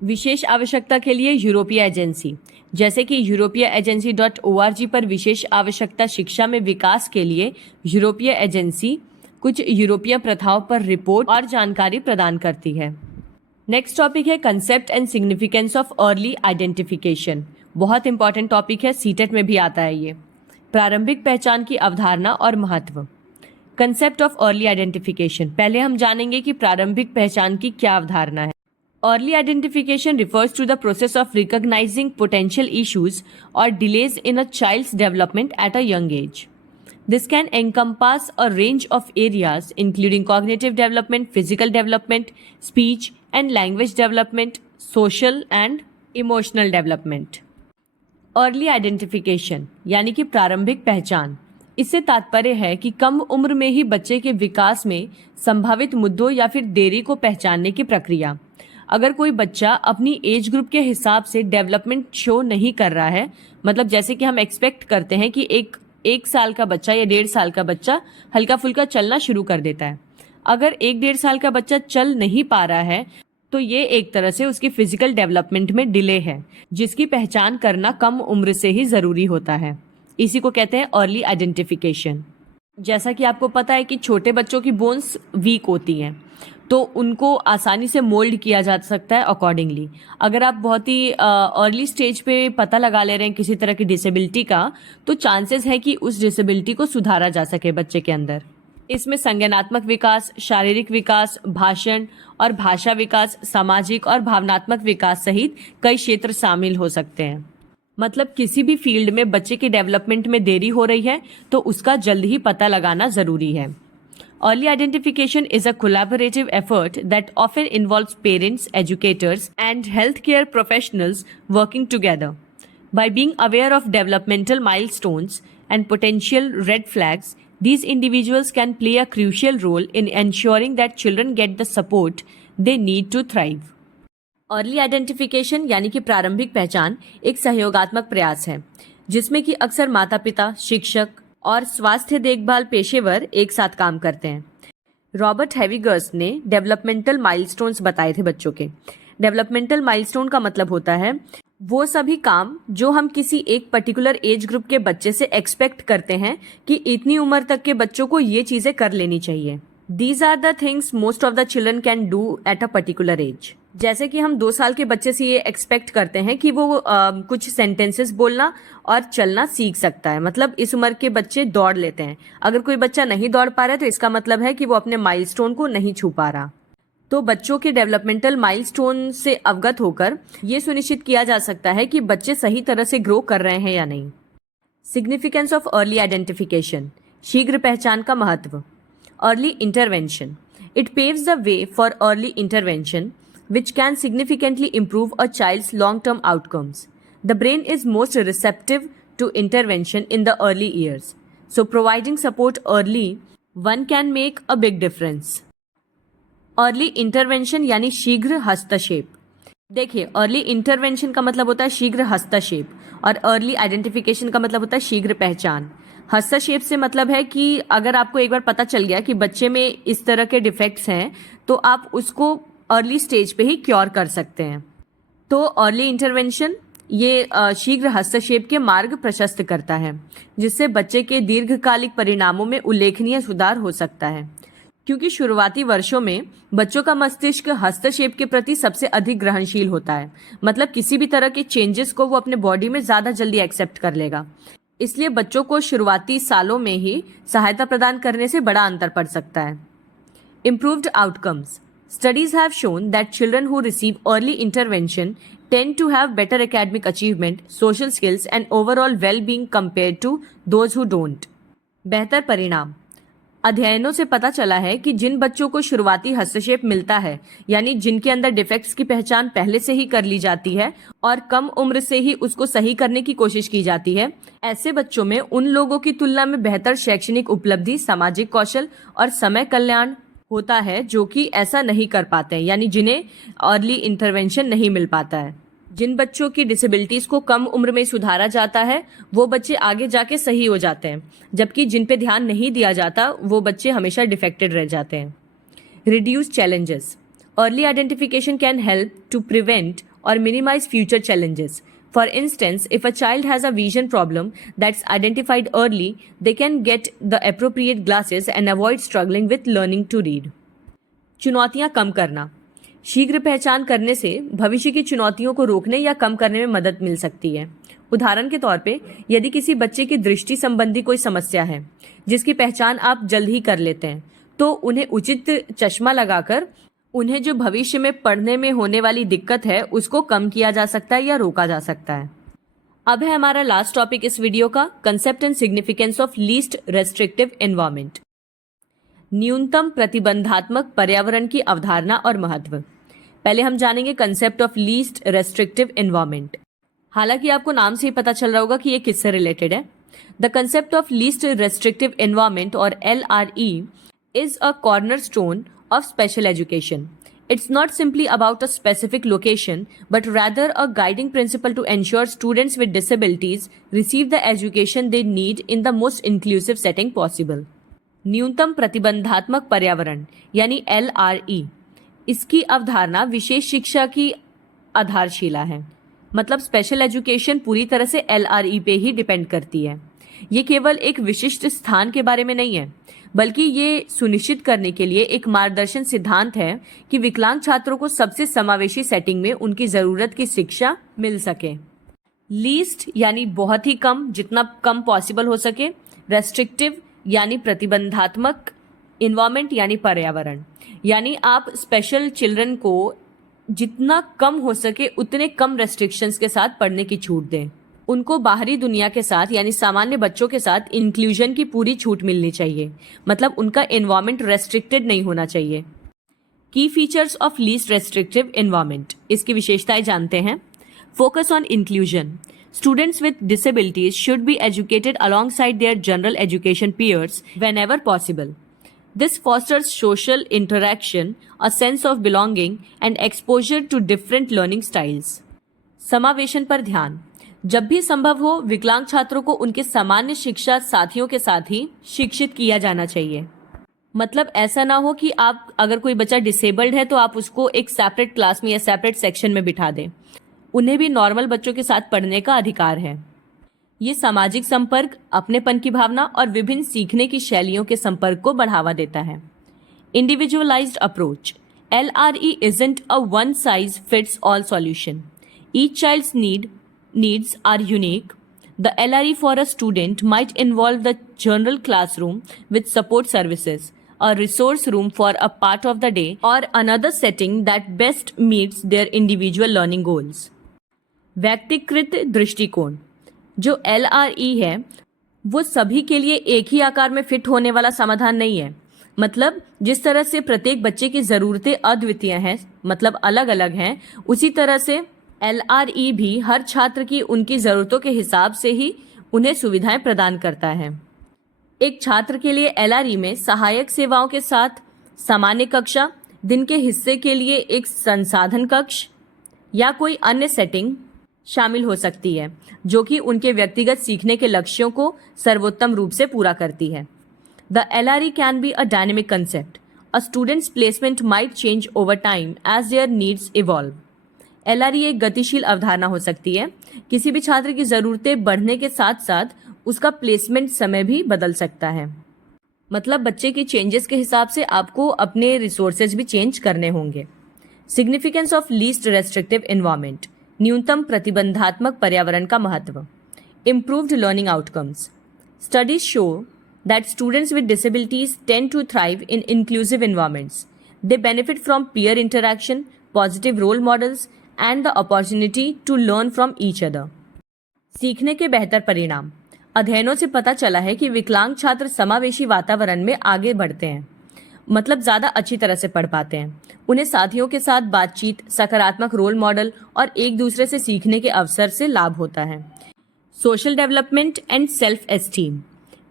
विशेष आवश्यकता के लिए यूरोपीय एजेंसी, जैसे कि europeanagency.org पर विशेष आवश्यकता शिक्षा में विकास के लिए यूरोपीय एजेंसी कुछ यूरोपीय प्रथाओं पर रिपोर्ट और जानकारी प्रदान करती है. नेक्स्ट टॉपिक है concept and significance of early identification. बहुत इंपॉर्टेंट टॉपिक है, सीटेट में भी आता है ये. प्रारंभिक पहचान की अवधारणा और महत्व. Concept of early identification. पहले हम जानेंगे कि प्रारंभिक पहचान की क्या अवधारणा है. Early identification refers to the process of recognising potential issues और delays in a child's development at a young age. This can encompass a range of areas including cognitive development, physical development, speech and language development, social and emotional development. Early identification यानी कि प्रारंभिक पहचान. इससे तात्पर्य है कि कम उम्र में ही बच्चे के विकास में संभावित मुद्दों या फिर देरी को पहचानने की प्रक्रिया. अगर कोई बच्चा अपनी एज ग्रुप के हिसाब से डेवलपमेंट शो नहीं कर रहा है, मतलब जैसे कि हम एक्सपेक्ट करते हैं कि एक साल का बच्चा या 1.5 साल का बच्चा हल्का फुल्का चलना शुरू कर देता है. अगर 1-1.5 साल का बच्चा चल नहीं पा रहा है तो ये एक तरह से उसकी फिजिकल डेवलपमेंट में डिले है, जिसकी पहचान करना कम उम्र से ही ज़रूरी होता है. इसी को कहते हैं अर्ली आइडेंटिफिकेशन. जैसा कि आपको पता है कि छोटे बच्चों की बोन्स वीक होती हैं, तो उनको आसानी से मोल्ड किया जा सकता है अकॉर्डिंगली. अगर आप बहुत ही अर्ली स्टेज पे पता लगा ले रहे हैं किसी तरह की डिसेबिलिटी का, तो चांसेस है कि उस डिसेबिलिटी को सुधारा जा सके बच्चे के अंदर. इसमें संज्ञानात्मक विकास, शारीरिक विकास, भाषण और भाषा विकास, सामाजिक और भावनात्मक विकास सहित कई क्षेत्र शामिल हो सकते हैं. मतलब किसी भी फील्ड में बच्चे के डेवलपमेंट में देरी हो रही है तो उसका जल्द ही पता लगाना जरूरी है. Early identification is a collaborative effort that often involves parents, educators, and healthcare professionals working together. By being aware of developmental milestones and potential red flags, these individuals can play a crucial role in ensuring that children get the support they need to thrive. Early identification यानी कि प्रारंभिक पहचान एक सहयोगात्मक प्रयास है, जिसमें कि अक्सर माता पिता, शिक्षक और स्वास्थ्य देखभाल पेशेवर एक साथ काम करते हैं. रॉबर्ट हैविगर्स ने डेवलपमेंटल माइलस्टोन्स बताए थे बच्चों के. डेवलपमेंटल माइलस्टोन का मतलब होता है वो सभी काम जो हम किसी एक पर्टिकुलर एज ग्रुप के बच्चे से एक्सपेक्ट करते हैं कि इतनी उम्र तक के बच्चों को ये चीजें कर लेनी चाहिए. These are the things most of the children can do at a particular age. जैसे कि हम 2 साल के बच्चे से ये एक्सपेक्ट करते हैं कि वो कुछ सेंटेंसेस बोलना और चलना सीख सकता है. मतलब इस उम्र के बच्चे दौड़ लेते हैं. अगर कोई बच्चा नहीं दौड़ पा रहा है तो इसका मतलब है कि वो अपने माइलस्टोन को नहीं छू पा रहा. तो बच्चों के डेवलपमेंटल माइलस्टोन से अवगत होकर ये सुनिश्चित किया जा सकता है कि बच्चे सही तरह से ग्रो कर रहे हैं या नहीं। सिग्निफिकेंस ऑफ अर्ली आइडेंटिफिकेशन, शीघ्र पहचान का महत्व। Early intervention, it paves the way for early intervention which can significantly improve a child's long-term outcomes. The brain is most receptive to intervention in the early years. So providing support early, one can make a big difference. Early intervention यानी शीघ्र हस्तक्षेप। देखिए, early intervention का मतलब होता है शीघ्र हस्तक्षेप और अर्ली आइडेंटिफिकेशन का मतलब होता है शीघ्र पहचान। हस्तक्षेप से मतलब है कि अगर आपको एक बार पता चल गया कि बच्चे में इस तरह के डिफेक्ट्स हैं तो आप उसको अर्ली स्टेज पे ही क्योर कर सकते हैं। तो अर्ली इंटरवेंशन ये शीघ्र हस्तक्षेप के मार्ग प्रशस्त करता है, जिससे बच्चे के दीर्घकालिक परिणामों में उल्लेखनीय सुधार हो सकता है। क्योंकि शुरुआती वर्षों में बच्चों का मस्तिष्क हस्तक्षेप के प्रति सबसे अधिक ग्रहणशील होता है, मतलब किसी भी तरह के चेंजेस को वो अपने बॉडी में ज्यादा जल्दी एक्सेप्ट कर लेगा। इसलिए बच्चों को शुरुआती सालों में ही सहायता प्रदान करने से बड़ा अंतर पड़ सकता है। Improved outcomes, studies have shown that children who receive early intervention tend to have better academic achievement, social skills and overall well-being compared to those who don't. बेहतर परिणाम, अध्ययनों से पता चला है कि जिन बच्चों को शुरुआती हस्तक्षेप मिलता है, यानी जिनके अंदर डिफेक्ट्स की पहचान पहले से ही कर ली जाती है और कम उम्र से ही उसको सही करने की कोशिश की जाती है, ऐसे बच्चों में उन लोगों की तुलना में बेहतर शैक्षणिक उपलब्धि, सामाजिक कौशल और समय कल्याण होता है जो कि ऐसा नहीं कर पाते हैं, यानी जिन्हें अर्ली इंटरवेंशन नहीं मिल पाता है। जिन बच्चों की डिसेबिलिटीज को कम उम्र में सुधारा जाता है वो बच्चे आगे जाके सही हो जाते हैं, जबकि जिन पे ध्यान नहीं दिया जाता वो बच्चे हमेशा डिफेक्टेड रह जाते हैं। Reduce challenges, early identification can help to prevent और minimise future challenges. For instance, if a child has a vision problem that's identified early, they can get the appropriate glasses and avoid struggling with learning to read. चुनौतियां कम करना, शीघ्र पहचान करने से भविष्य की चुनौतियों को रोकने या कम करने में मदद मिल सकती है। उदाहरण के तौर पे, यदि किसी बच्चे की दृष्टि संबंधी कोई समस्या है जिसकी पहचान आप जल्द ही कर लेते हैं, तो उन्हें उचित चश्मा लगाकर उन्हें जो भविष्य में पढ़ने में होने वाली दिक्कत है उसको कम किया जा सकता है या रोका जा सकता है। अब है हमारा लास्ट टॉपिक इस वीडियो का, concept and significance of least restrictive environment. न्यूनतम प्रतिबंधात्मक पर्यावरण की अवधारणा और महत्व। पहले हम जानेंगे concept of least restrictive environment. हालांकि आपको नाम से ही पता चल रहा होगा कि ये किससे रिलेटेड है। The concept of least restrictive environment और LRE is a cornerstone of special education. It's not simply about a specific location, but rather a guiding principle to ensure students with disabilities receive the education they need in the most inclusive setting possible. न्यूनतम प्रतिबंधात्मक पर्यावरण यानी LRE, इसकी अवधारणा विशेष शिक्षा की आधारशिला है। मतलब स्पेशल एजुकेशन पूरी तरह से LRE पे ही डिपेंड करती है। ये केवल एक विशिष्ट स्थान के बारे में नहीं है, बल्कि ये सुनिश्चित करने के लिए एक मार्गदर्शन सिद्धांत है कि विकलांग छात्रों को सबसे समावेशी सेटिंग में उनकी जरूरत की शिक्षा मिल सके। लीस्ट यानी बहुत ही कम, जितना कम पॉसिबल हो सके। रेस्ट्रिक्टिव यानी प्रतिबंधात्मक। इन्वायरमेंट यानी पर्यावरण, यानी आप स्पेशल चिल्ड्रन को जितना कम हो सके उतने कम रेस्ट्रिक्शंस के साथ पढ़ने की छूट दें। उनको बाहरी दुनिया के साथ यानी सामान्य बच्चों के साथ इंक्लूजन की पूरी छूट मिलनी चाहिए, मतलब उनका एनवायरनमेंट रेस्ट्रिक्टेड नहीं होना चाहिए। Key features of least restrictive environment, इसकी विशेषताएं जानते हैं। Focus on inclusion, students with disabilities should be educated alongside their general education peers whenever possible. This fosters social interaction, a sense of belonging and exposure to different learning styles. समावेशन पर ध्यान, जब भी संभव हो विकलांग छात्रों को उनके सामान्य शिक्षा साथियों के साथ ही शिक्षित किया जाना चाहिए। मतलब ऐसा ना हो कि आप अगर कोई बच्चा डिसेबल्ड है तो आप उसको एक सेपरेट क्लास में या सेपरेट सेक्शन में बिठा दें। उन्हें भी नॉर्मल बच्चों के साथ पढ़ने का अधिकार है। ये सामाजिक संपर्क, अपनेपन की भावना और विभिन्न सीखने की शैलियों के संपर्क को बढ़ावा देता है। Individualised approach, LRE isn't a one size fits all solution. Each child's needs are unique. The LRE for a student might involve the general classroom with support services, a resource room for a part of the day, or another setting that best meets their individual learning goals. व्यक्तिकृत दृष्टिकोण, जो LRE है, वो सभी के लिए एक ही आकार में फिट होने वाला समाधान नहीं है। मतलब जिस तरह से प्रत्येक बच्चे की ज़रूरतें अद्वितीय हैं, मतलब अलग अलग हैं, उसी तरह से LRE भी हर छात्र की उनकी ज़रूरतों के हिसाब से ही उन्हें सुविधाएं प्रदान करता है। एक छात्र के लिए LRE में सहायक सेवाओं के साथ सामान्य कक्षा, दिन के हिस्से के लिए एक संसाधन कक्ष या कोई अन्य सेटिंग शामिल हो सकती है, जो कि उनके व्यक्तिगत सीखने के लक्ष्यों को सर्वोत्तम रूप से पूरा करती है। The LRE can be a dynamic concept. A student's placement might change over time as their needs evolve. LRE एक गतिशील अवधारणा हो सकती है। किसी भी छात्र की ज़रूरतें बढ़ने के साथ साथ उसका प्लेसमेंट समय भी बदल सकता है। मतलब बच्चे के चेंजेस के हिसाब से आपको अपने रिसोर्सेज भी चेंज करने होंगे। Significance of least restrictive environment, न्यूनतम प्रतिबंधात्मक पर्यावरण का महत्व। Improved learning outcomes, studies show that students with disabilities tend to thrive in inclusive environments. They benefit from peer interaction, positive role models, and the opportunity to learn from each other. सीखने के बेहतर परिणाम, अध्ययनों से पता चला है कि विकलांग छात्र समावेशी वातावरण में आगे बढ़ते हैं, मतलब ज़्यादा अच्छी तरह से पढ़ पाते हैं। उन्हें साथियों के साथ बातचीत, सकारात्मक रोल मॉडल और एक दूसरे से सीखने के अवसर से लाभ होता है। Social development and self esteem,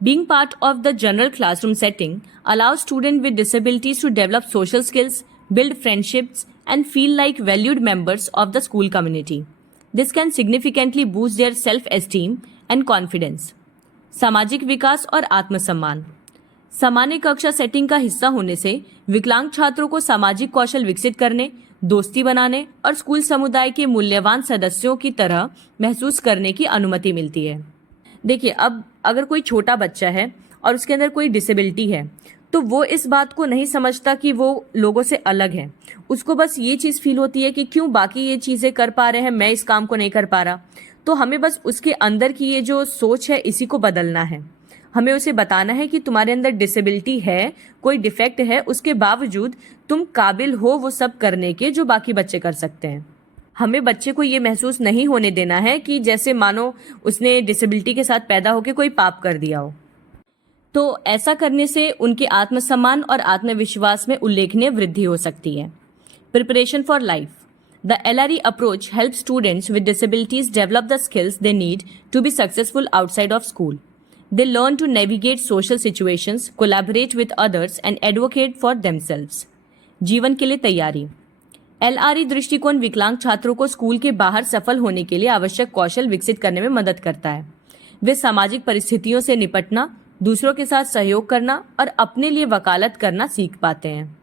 being part of the general classroom setting allows students with disabilities to develop social skills, build friendships, and feel like valued members of the school community. This can significantly boost their self-esteem and confidence. सामाजिक विकास और आत्मसम्मान, सामान्य कक्षा setting का हिस्सा होने से विकलांग छात्रों को सामाजिक कौशल विकसित करने, दोस्ती बनाने और स्कूल समुदाय के मूल्यवान सदस्यों की तरह महसूस करने की अनुमति मिलती है। देखिए, अब अगर कोई छोटा बच्चा है और उसके अंदर कोई डिसेबिलिटी है, तो वो इस बात को नहीं समझता कि वो लोगों से अलग है। उसको बस ये चीज़ फील होती है कि क्यों बाकी ये चीज़ें कर पा रहे हैं, मैं इस काम को नहीं कर पा रहा। तो हमें बस उसके अंदर की ये जो सोच है, इसी को बदलना है। हमें उसे बताना है कि तुम्हारे अंदर डिसेबिलिटी है, कोई डिफेक्ट है, उसके बावजूद तुम काबिल हो वो सब करने के जो बाकी बच्चे कर सकते हैं। हमें बच्चे को ये महसूस नहीं होने देना है कि जैसे मानो उसने डिसेबिलिटी के साथ पैदा होकर कोई पाप कर दिया हो। तो ऐसा करने से उनके आत्मसम्मान और आत्मविश्वास में उल्लेखनीय वृद्धि हो सकती है। Preparation for life, the LRE approach help students with disabilities develop the skills they need to be successful outside of school. They learn to navigate social situations, collaborate with others and advocate for themselves. जीवन के लिए तैयारी, LRE दृष्टिकोण विकलांग छात्रों को school के बाहर सफल होने के लिए आवश्यक कौशल विकसित करने में मदद करता है। वे सामाजिक परिस्थितियों से निपटना, दूसरों के साथ सहयोग करना और अपने लिए वकालत करना सीख पाते हैं।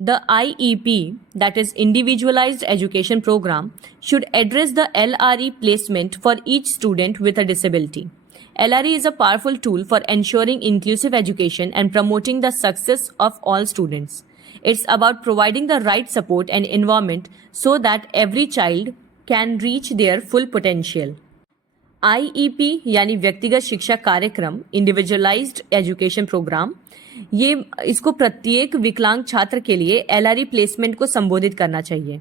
The IEP, that is Individualized Education Program, should address the LRE placement for each student with a disability. LRE is a powerful tool for ensuring inclusive education and promoting the success of all students. It's about providing the right support and environment so that every child can reach their full potential. IEP यानी व्यक्तिगत शिक्षा कार्यक्रम, individualised education programme, ये इसको प्रत्येक विकलांग छात्र के लिए LRE प्लेसमेंट को संबोधित करना चाहिए।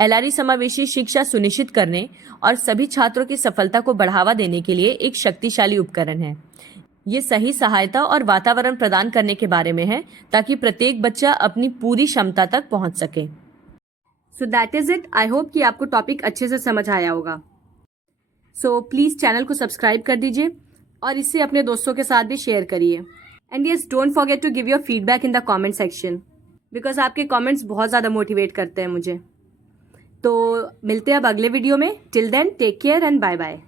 LRE समावेशी शिक्षा सुनिश्चित करने और सभी छात्रों की सफलता को बढ़ावा देने के लिए एक शक्तिशाली उपकरण है। ये सही सहायता और वातावरण प्रदान करने के बारे में है ताकि प्रत्येक बच्चा अपनी पूरी क्षमता तक पहुंच सके। So that is it. I hope कि आपको टॉपिक अच्छे से समझ आया होगा। सो प्लीज़ चैनल को सब्सक्राइब कर दीजिए और इसे अपने दोस्तों के साथ भी शेयर करिए। And yes, don't forget to give your feedback in the comment section, because आपके कमेंट्स बहुत ज़्यादा मोटिवेट करते हैं मुझे। तो मिलते हैं अब अगले वीडियो में। Till then, take care and bye bye.